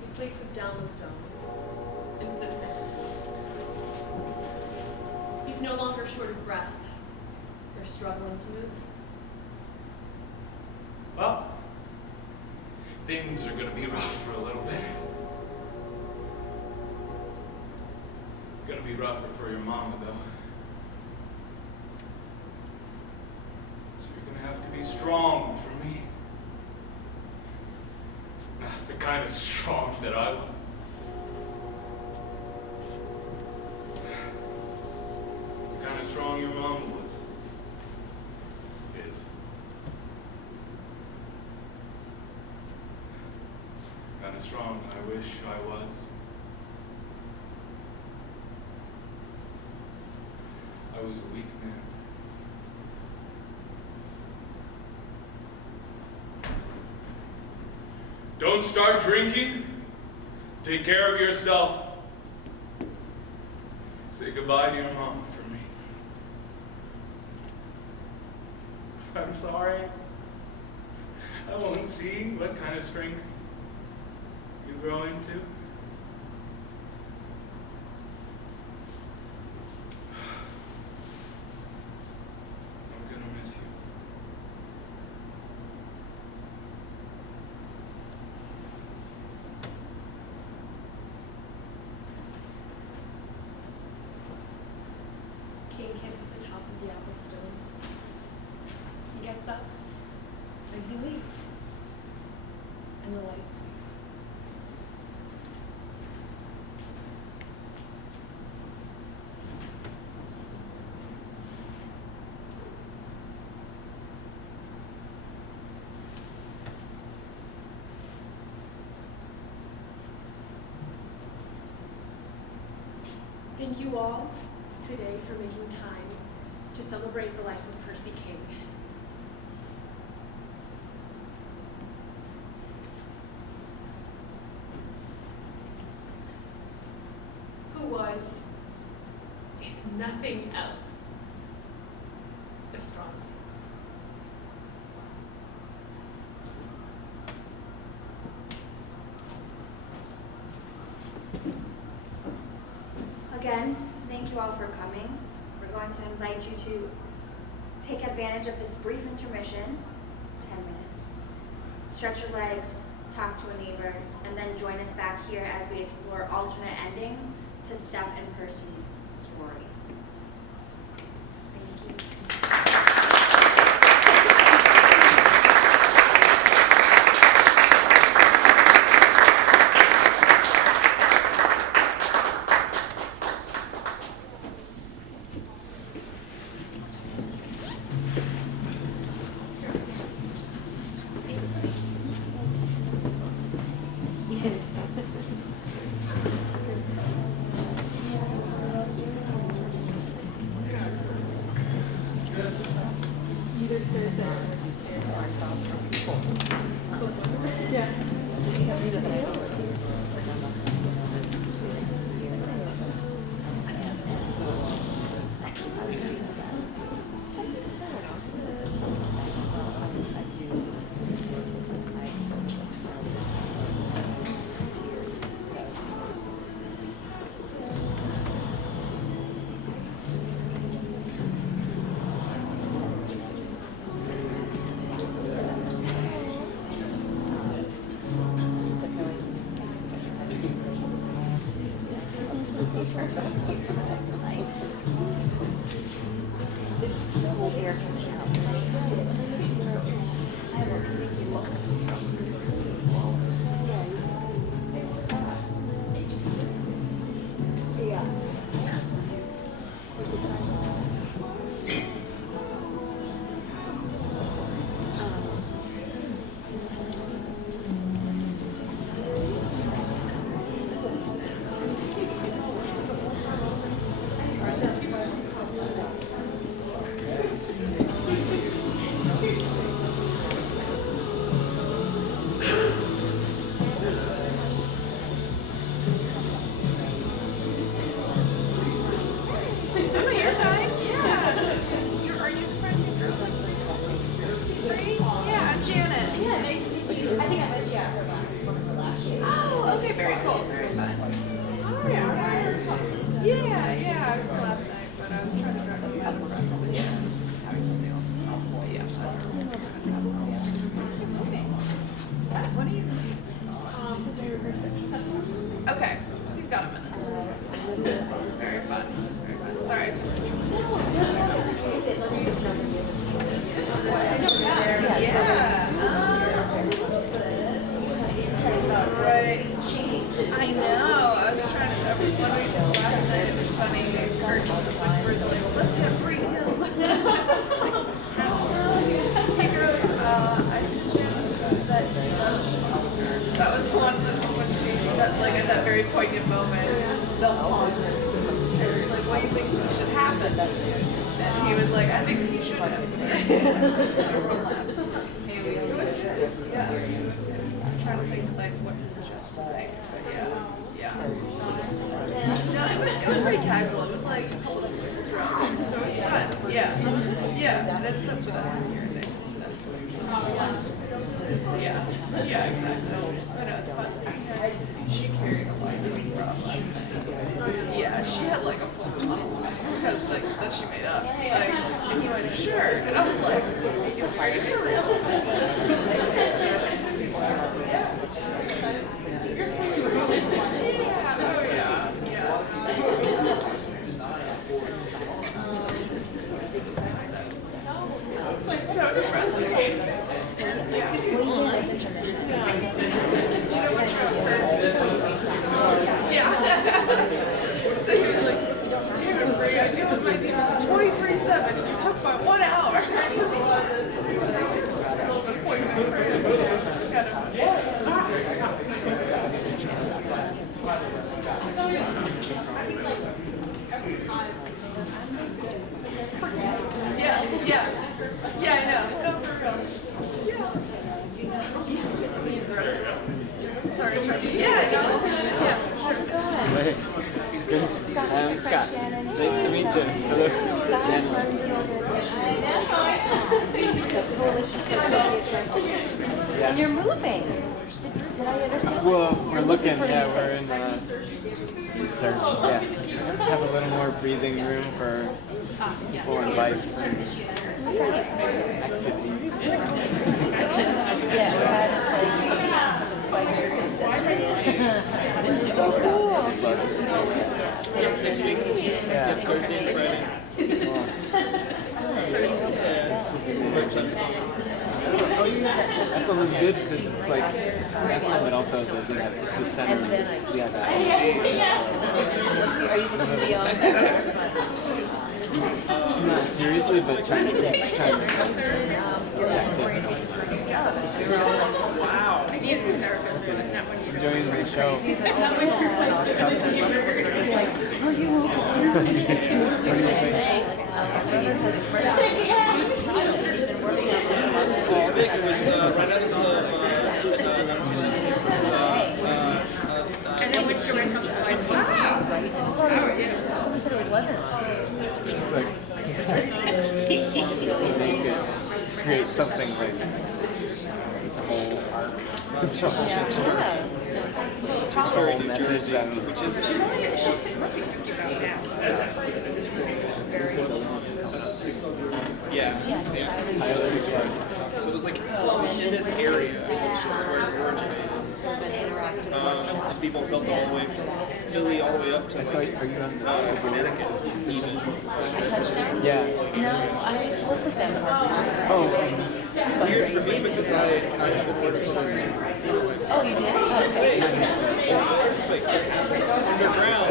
He places down the stone and sits next to it. He's no longer short of breath or struggling to move. Well, things are gonna be rough for a little bit. Gonna be rougher for your mama, though. So you're gonna have to be strong for me. Not the kind of strong that I want. The kind of strong your mom was. Is. Kind of strong I wish I was. I was a weak man. Don't start drinking. Take care of yourself. Say goodbye to your mom for me. I'm sorry. I won't see what kind of strength you grow into. I'm gonna miss you. King kisses the top of the apple stone. He gets up and he leaves. And the lights fade. Thank you all today for making time to celebrate the life of Percy King. Who was, if nothing else, a strongman. Again, thank you all for coming. We're going to invite you to take advantage of this brief intermission, 10 minutes. Stretch your legs, talk to a neighbor, and then join us back here as we explore alternate endings to Steph and Percy's story. Thank you. asked last night, but I was trying to drive my other friends, but yeah, having somebody else to talk. But yeah, I still don't know how to travel. What do you? Okay, so you've got a minute. Very fun. Very fun. Sorry. I took right. I know. I was trying to. I was wondering last night. It was funny. Kurt whispers like, "Let's get pre-killed." He goes, "I suggest that was one when she like at that very poignant moment. They'll pause and it's like, what do you think should happen?" And he was like, "I think you should have." Yeah. I'm trying to think like what to suggest to make, but yeah. No, it was pretty casual. It was like a couple of voices around, so it was fun. Yeah. I ended up with a happy ending. Yeah, exactly. I know it's fun. She carried a lot of last night. Yeah, she had like a full tunnel because like that she made up. Like, and he went, "Sure," and I was like, "Are you for real?" It's so depressing. So he was like, "Damn, Brie, I deal with my demons 24/7, and you took my 1 hour." Because a lot of this is like a little bit pointless for him. It's kind of, Yeah, I know. No, for real. Yeah. Use the rest of it. Sorry, Charlie. Yeah, I know. Yeah, sure. I'm Scott. Nice to meet you. Hello. Shannon. Yeah. And you're moving. Did I understand? Well, we're looking. Yeah, we're in search. Yeah. Have a little more breathing room for people and bikes and activities. It's so cool. Next week. Yeah. Thursday, Friday. That was good because it's like Bethlehem, but also it's the center. Are you going to be on? Not seriously, but trying to Wow. I need a therapist, but not when you're enjoying the show. not when and then with direct create something like the whole art. The whole message and she's only she must be 50 now. So it was like in this area where it originated. People felt the whole way from Philly all the way up to Connecticut, even. Yeah. No, I work with them part-time. Oh. Weird for me because I haven't worked with them. Oh, you did? Okay. It's just underground.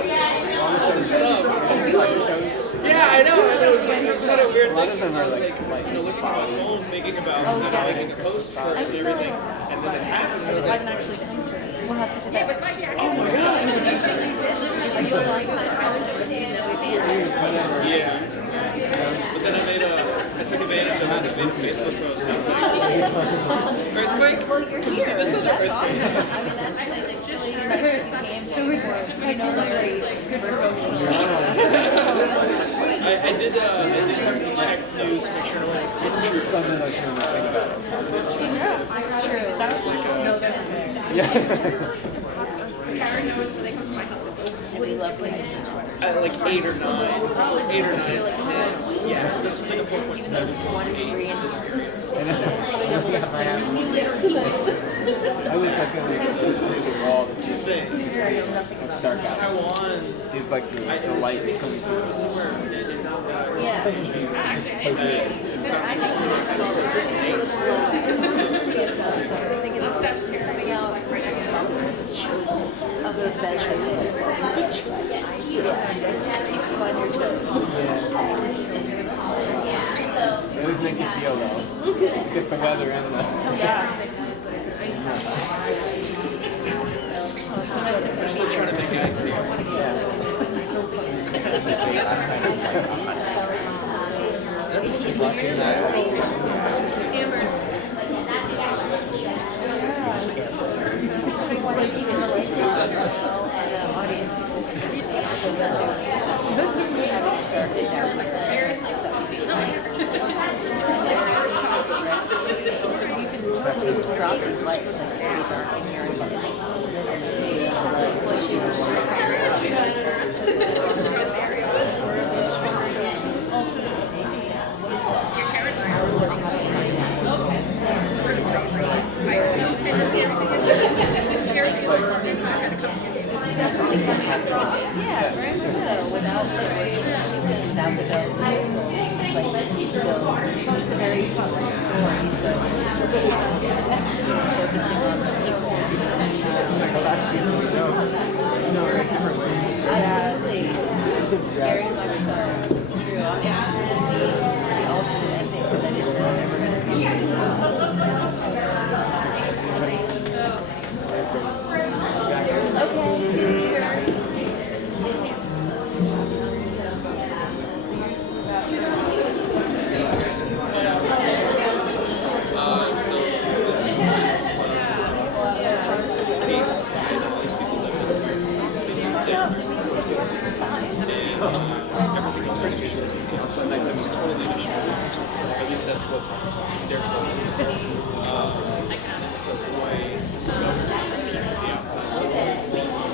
Yeah, I know. And it was kind of weird. A lot of them are looking at my phone, thinking about making a post for it and everything, and then it happened. And I was like, We'll have to do that. Oh my God! Are you a long-time yeah. But then I took advantage of it and made a Facebook post. And it's like, earthquake? Well, you're Come see here. this other That's earthquake. awesome. I mean, that's like, it's really nice that you came to Larry I did have to check news, make sure no one was injured. Something like that. That's true. That was like Yeah. Karen knows when they come to my house, they post We love playing sweaters. Like 8 or 9 out of 10. Yeah, this was like a 4.7. I was looking at the wall that you Thing. It's dark out. Taiwan. It seems like the light is coming through. Somewhere Yeah. Just so good. I'm Sagittarius. Coming out right next to of those beds they did. Yeah. Keeps you on your toes. It does make you feel though. Because the weather and the... Yeah. I'm still trying to make eyes here. Just watching that. Drop these lights. It's very dark in here. Yeah, very much so. Without the without the bells, like she's still very focusing on people. Absolutely, very much so. True. I'm interested to see the alternate ending because I didn't know they were going to Okay, see you later. At least that's what they're told me. So boy discovers the outside world and he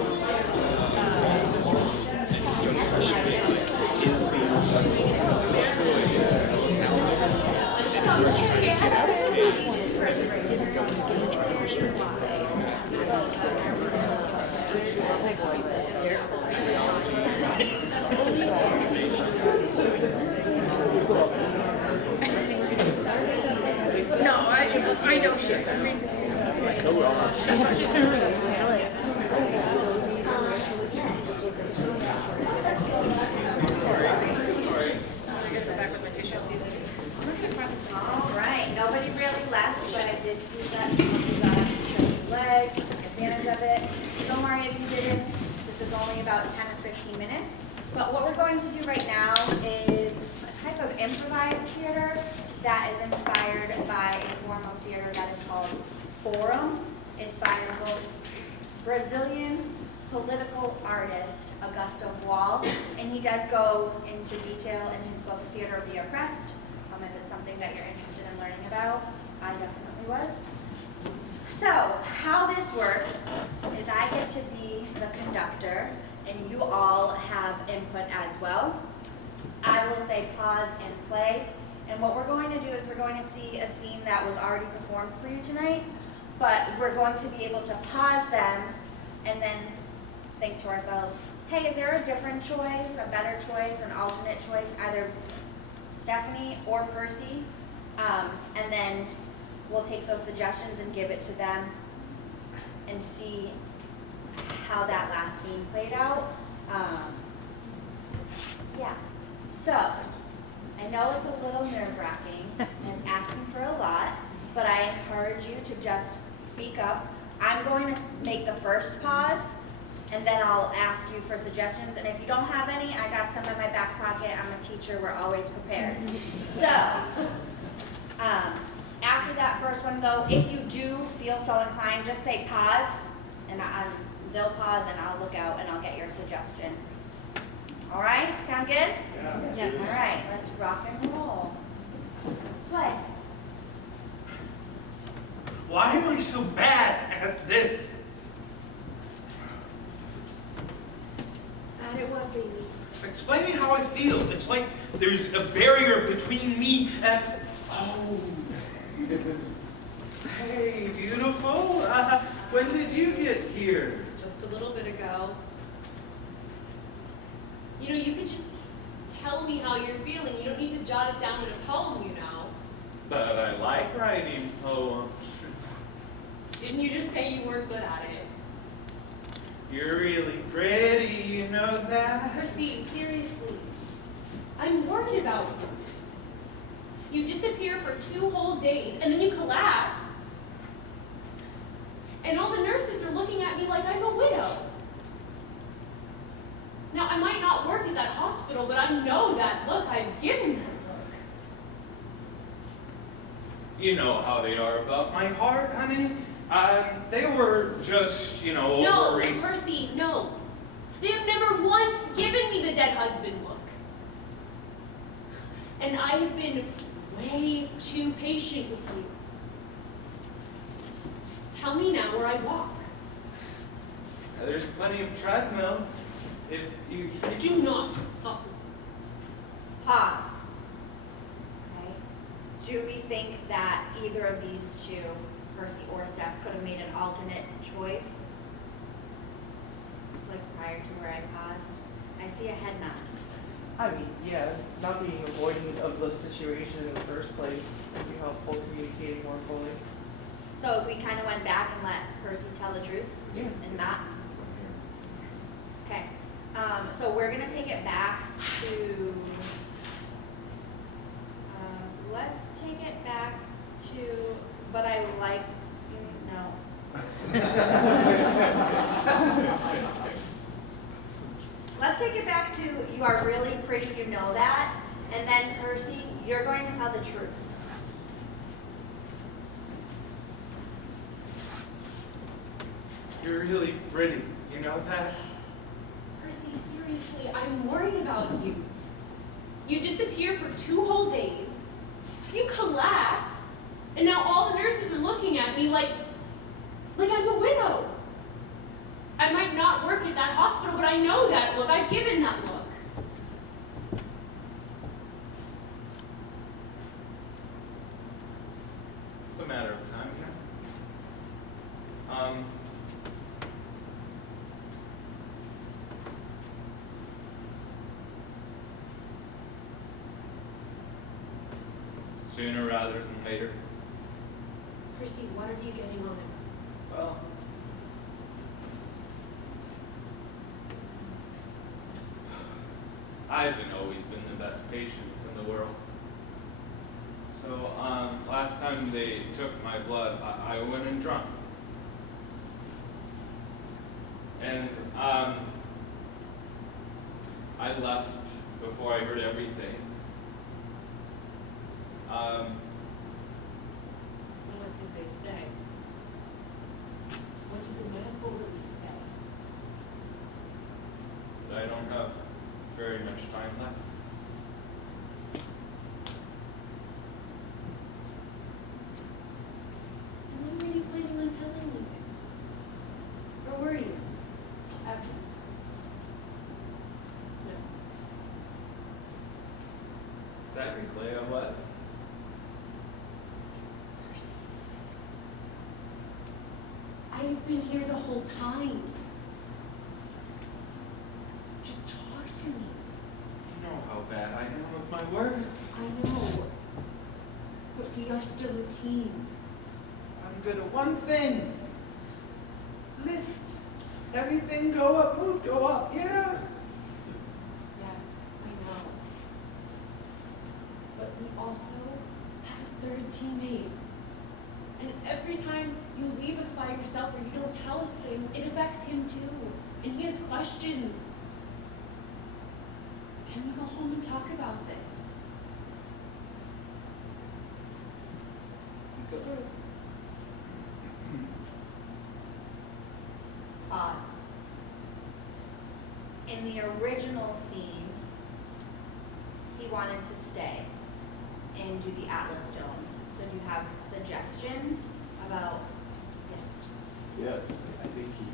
starts questioning, like, is the outside world what's out there? And he starts trying to get out his cage because it's going to try to restrict No, I know shit. I mean, All right, nobody really left, but I did see that some of you got to stretch your legs, took advantage of it. Don't worry if you didn't, this is only about 10 or 15 minutes. But what we're going to do right now is a type of improvised theater that is inspired by a form of theater that is called forum. It's by a Brazilian political artist, Augusto Boal, and he does go into detail in his book, Theater of the Oppressed. If it's something that you're interested in learning about, I definitely was. So, how this works is I get to be the conductor, and you all have input as well. I will say pause and play, and what we're going to do is we're going to see a scene that was already performed for you tonight, but we're going to be able to pause them and then think to ourselves, hey, is there a different choice, a better choice, an alternate choice, either Stephanie or Percy, and then we'll take those suggestions and give it to them and see how that last scene played out. Yeah, so I know it's a little nerve-wracking and it's asking for a lot, but I encourage you to just speak up. I'm going to make the first pause, and then I'll ask you for suggestions. And if you don't have any, I got some in my back pocket. I'm a teacher. We're always prepared. So, after that first one, though, if you do feel so inclined, just say pause, and they'll pause, and I'll look out, and I'll get your suggestion. All right? Sound good? Yeah. Yes. All right. Let's rock and roll. Play. Why am I so bad at this? explaining how I feel. It's like there's a barrier between me and... Oh. Hey, beautiful. When did you get here? Just a little bit ago. You know, you could just tell me how you're feeling. You don't need to jot it down in a poem, you know. But I like writing poems. Didn't you just say you weren't good at it? You're really pretty, you know that? Percy, seriously. I'm worried about you. You disappear for 2 whole days, and then you collapse. And all the nurses are looking at me like I'm a widow. Now, I might not work at that hospital, but I know that look. I've given them. You know how they are about my heart, honey. They were just, you know, No, worried. Percy, no. They have never once given me the dead husband look. And I have been way too patient with you. Tell me now where I walk. There's plenty of treadmills. If you... Do not talk. Pause. Okay. Do we think that either of these two, Percy or Steph, could have made an alternate choice? Like prior to where I paused? I see a head nod. I mean, yeah, not being avoidant of the situation in the first place would be helpful, communicating more fully. So if we kind of went back and let Percy tell the truth? Yeah. And not? Okay. So we're going to take it back to, let's take it back to, but I like, no. Let's take it back to, you are really pretty, you know that. And then Percy, you're going to tell the truth. You're really pretty, you know that? Percy, seriously, I'm worried about you. You disappear for 2 whole days. You collapse. And now all the nurses are looking at me like I'm a widow. I might not work at that hospital, but I know that look. I've given that look. It's a matter of time, you know? Sooner rather than later. Percy, what are you getting on? Well, I haven't always been the best patient in the world. So, last time they took my blood, I went and drunk. And, I left before I heard everything. What did they say? What did the medical release say? But I don't have very much time left. And when were you planning on telling me this? Or were you? After? No. Technically, I was. Percy. I've been here the whole time. Just talk to me. You know how bad I am with my words. I know. But we are still a team. I'm good at one thing. Lift. Everything go up, mood go up, yeah. Yes, I know. But we also have a 3rd teammate. And every time you leave us by yourself or you don't tell us things, it affects him too. And he has questions. Can we go home and talk about this? Good. Pause. In the original scene, he wanted to stay and do the Atlas Stones. So do you have suggestions about this? Yes, I think he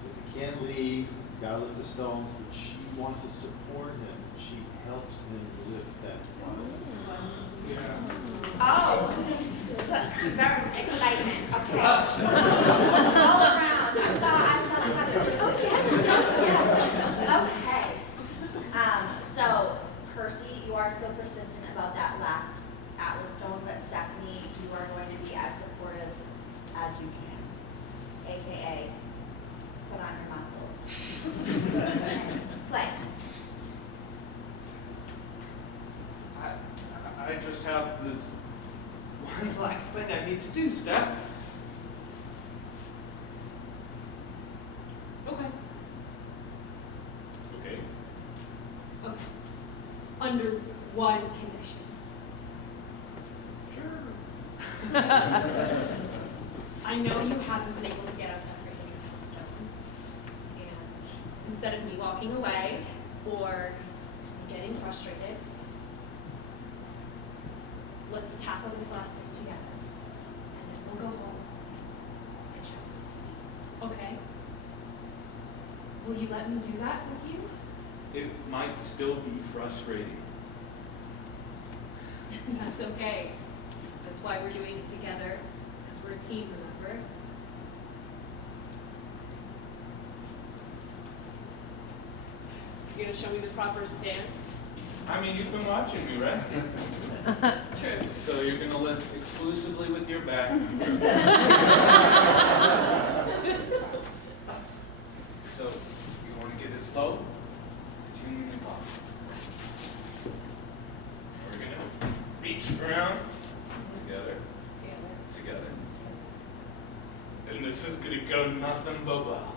says he can't leave, he's gotta lift the stones, but she wants to support him. She helps him lift that box. Oh, very excitement. Okay. All around. I saw happening. Oh, yes. Okay. So, Percy, you are still persistent about that last Atlas stone, but Stephanie, you are going to be as supportive as you can. AKA, put on your muscles. Play. I just have this one last thing I need to do, Steph. Okay. Okay. Okay. Under one condition. Sure. I know you haven't been able to get up after hitting that stone. And instead of me walking away or getting frustrated, let's tackle this last thing together. And then we'll go home and chat with Stevie. Okay? Will you let me do that with you? It might still be frustrating. That's okay. That's why we're doing it together, because we're a team, remember? You gonna show me the proper stance? I mean, you've been watching me, right? True. So you're gonna lift exclusively with your back. So you want to get as low as humanly possible. We're gonna reach around together. And this is gonna go nothing but well.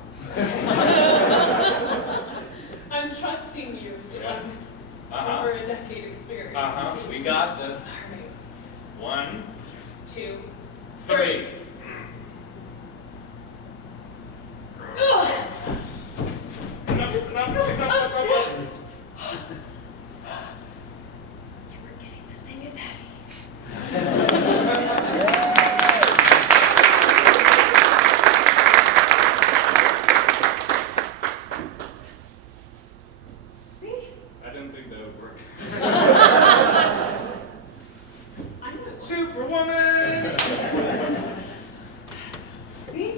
I'm trusting you as the one over a decade experience. We got this. All right. 1, 2, 3. Ugh. No. You were getting the thing is heavy. See? I didn't think that would work. I know it works. Superwoman! See?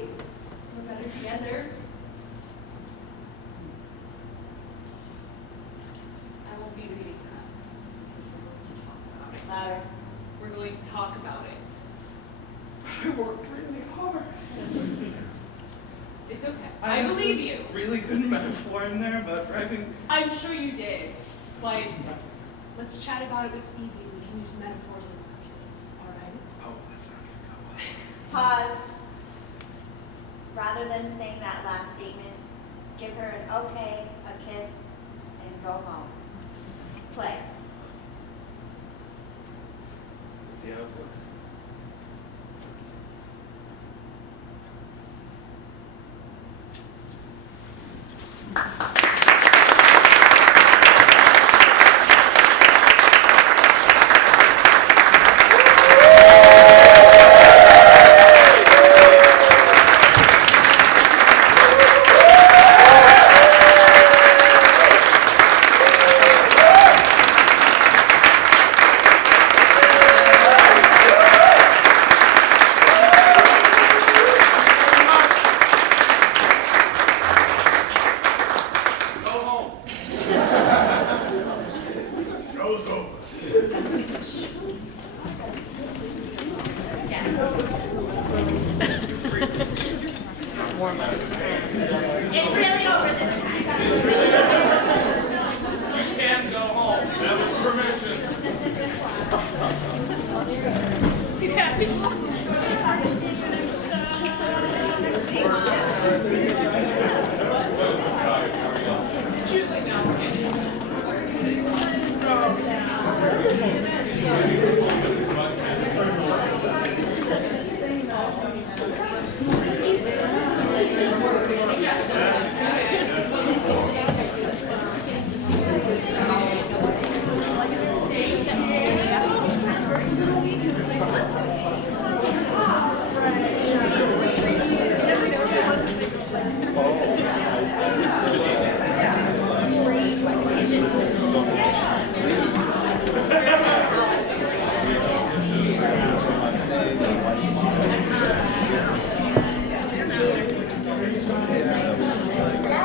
We're better together. I won't be reading that because Louder. we're going to talk about it. I worked really hard. It's okay. I had believe this you. Really good metaphor in there about driving. I'm sure you did. But let's chat about it with Stevie. We can use metaphors in person. All right? Oh, that's not gonna go well. Pause. Rather than saying that last statement, give her an okay, a kiss, and go home. Play. See how it looks. Go home. Show's over. Warm up. It's really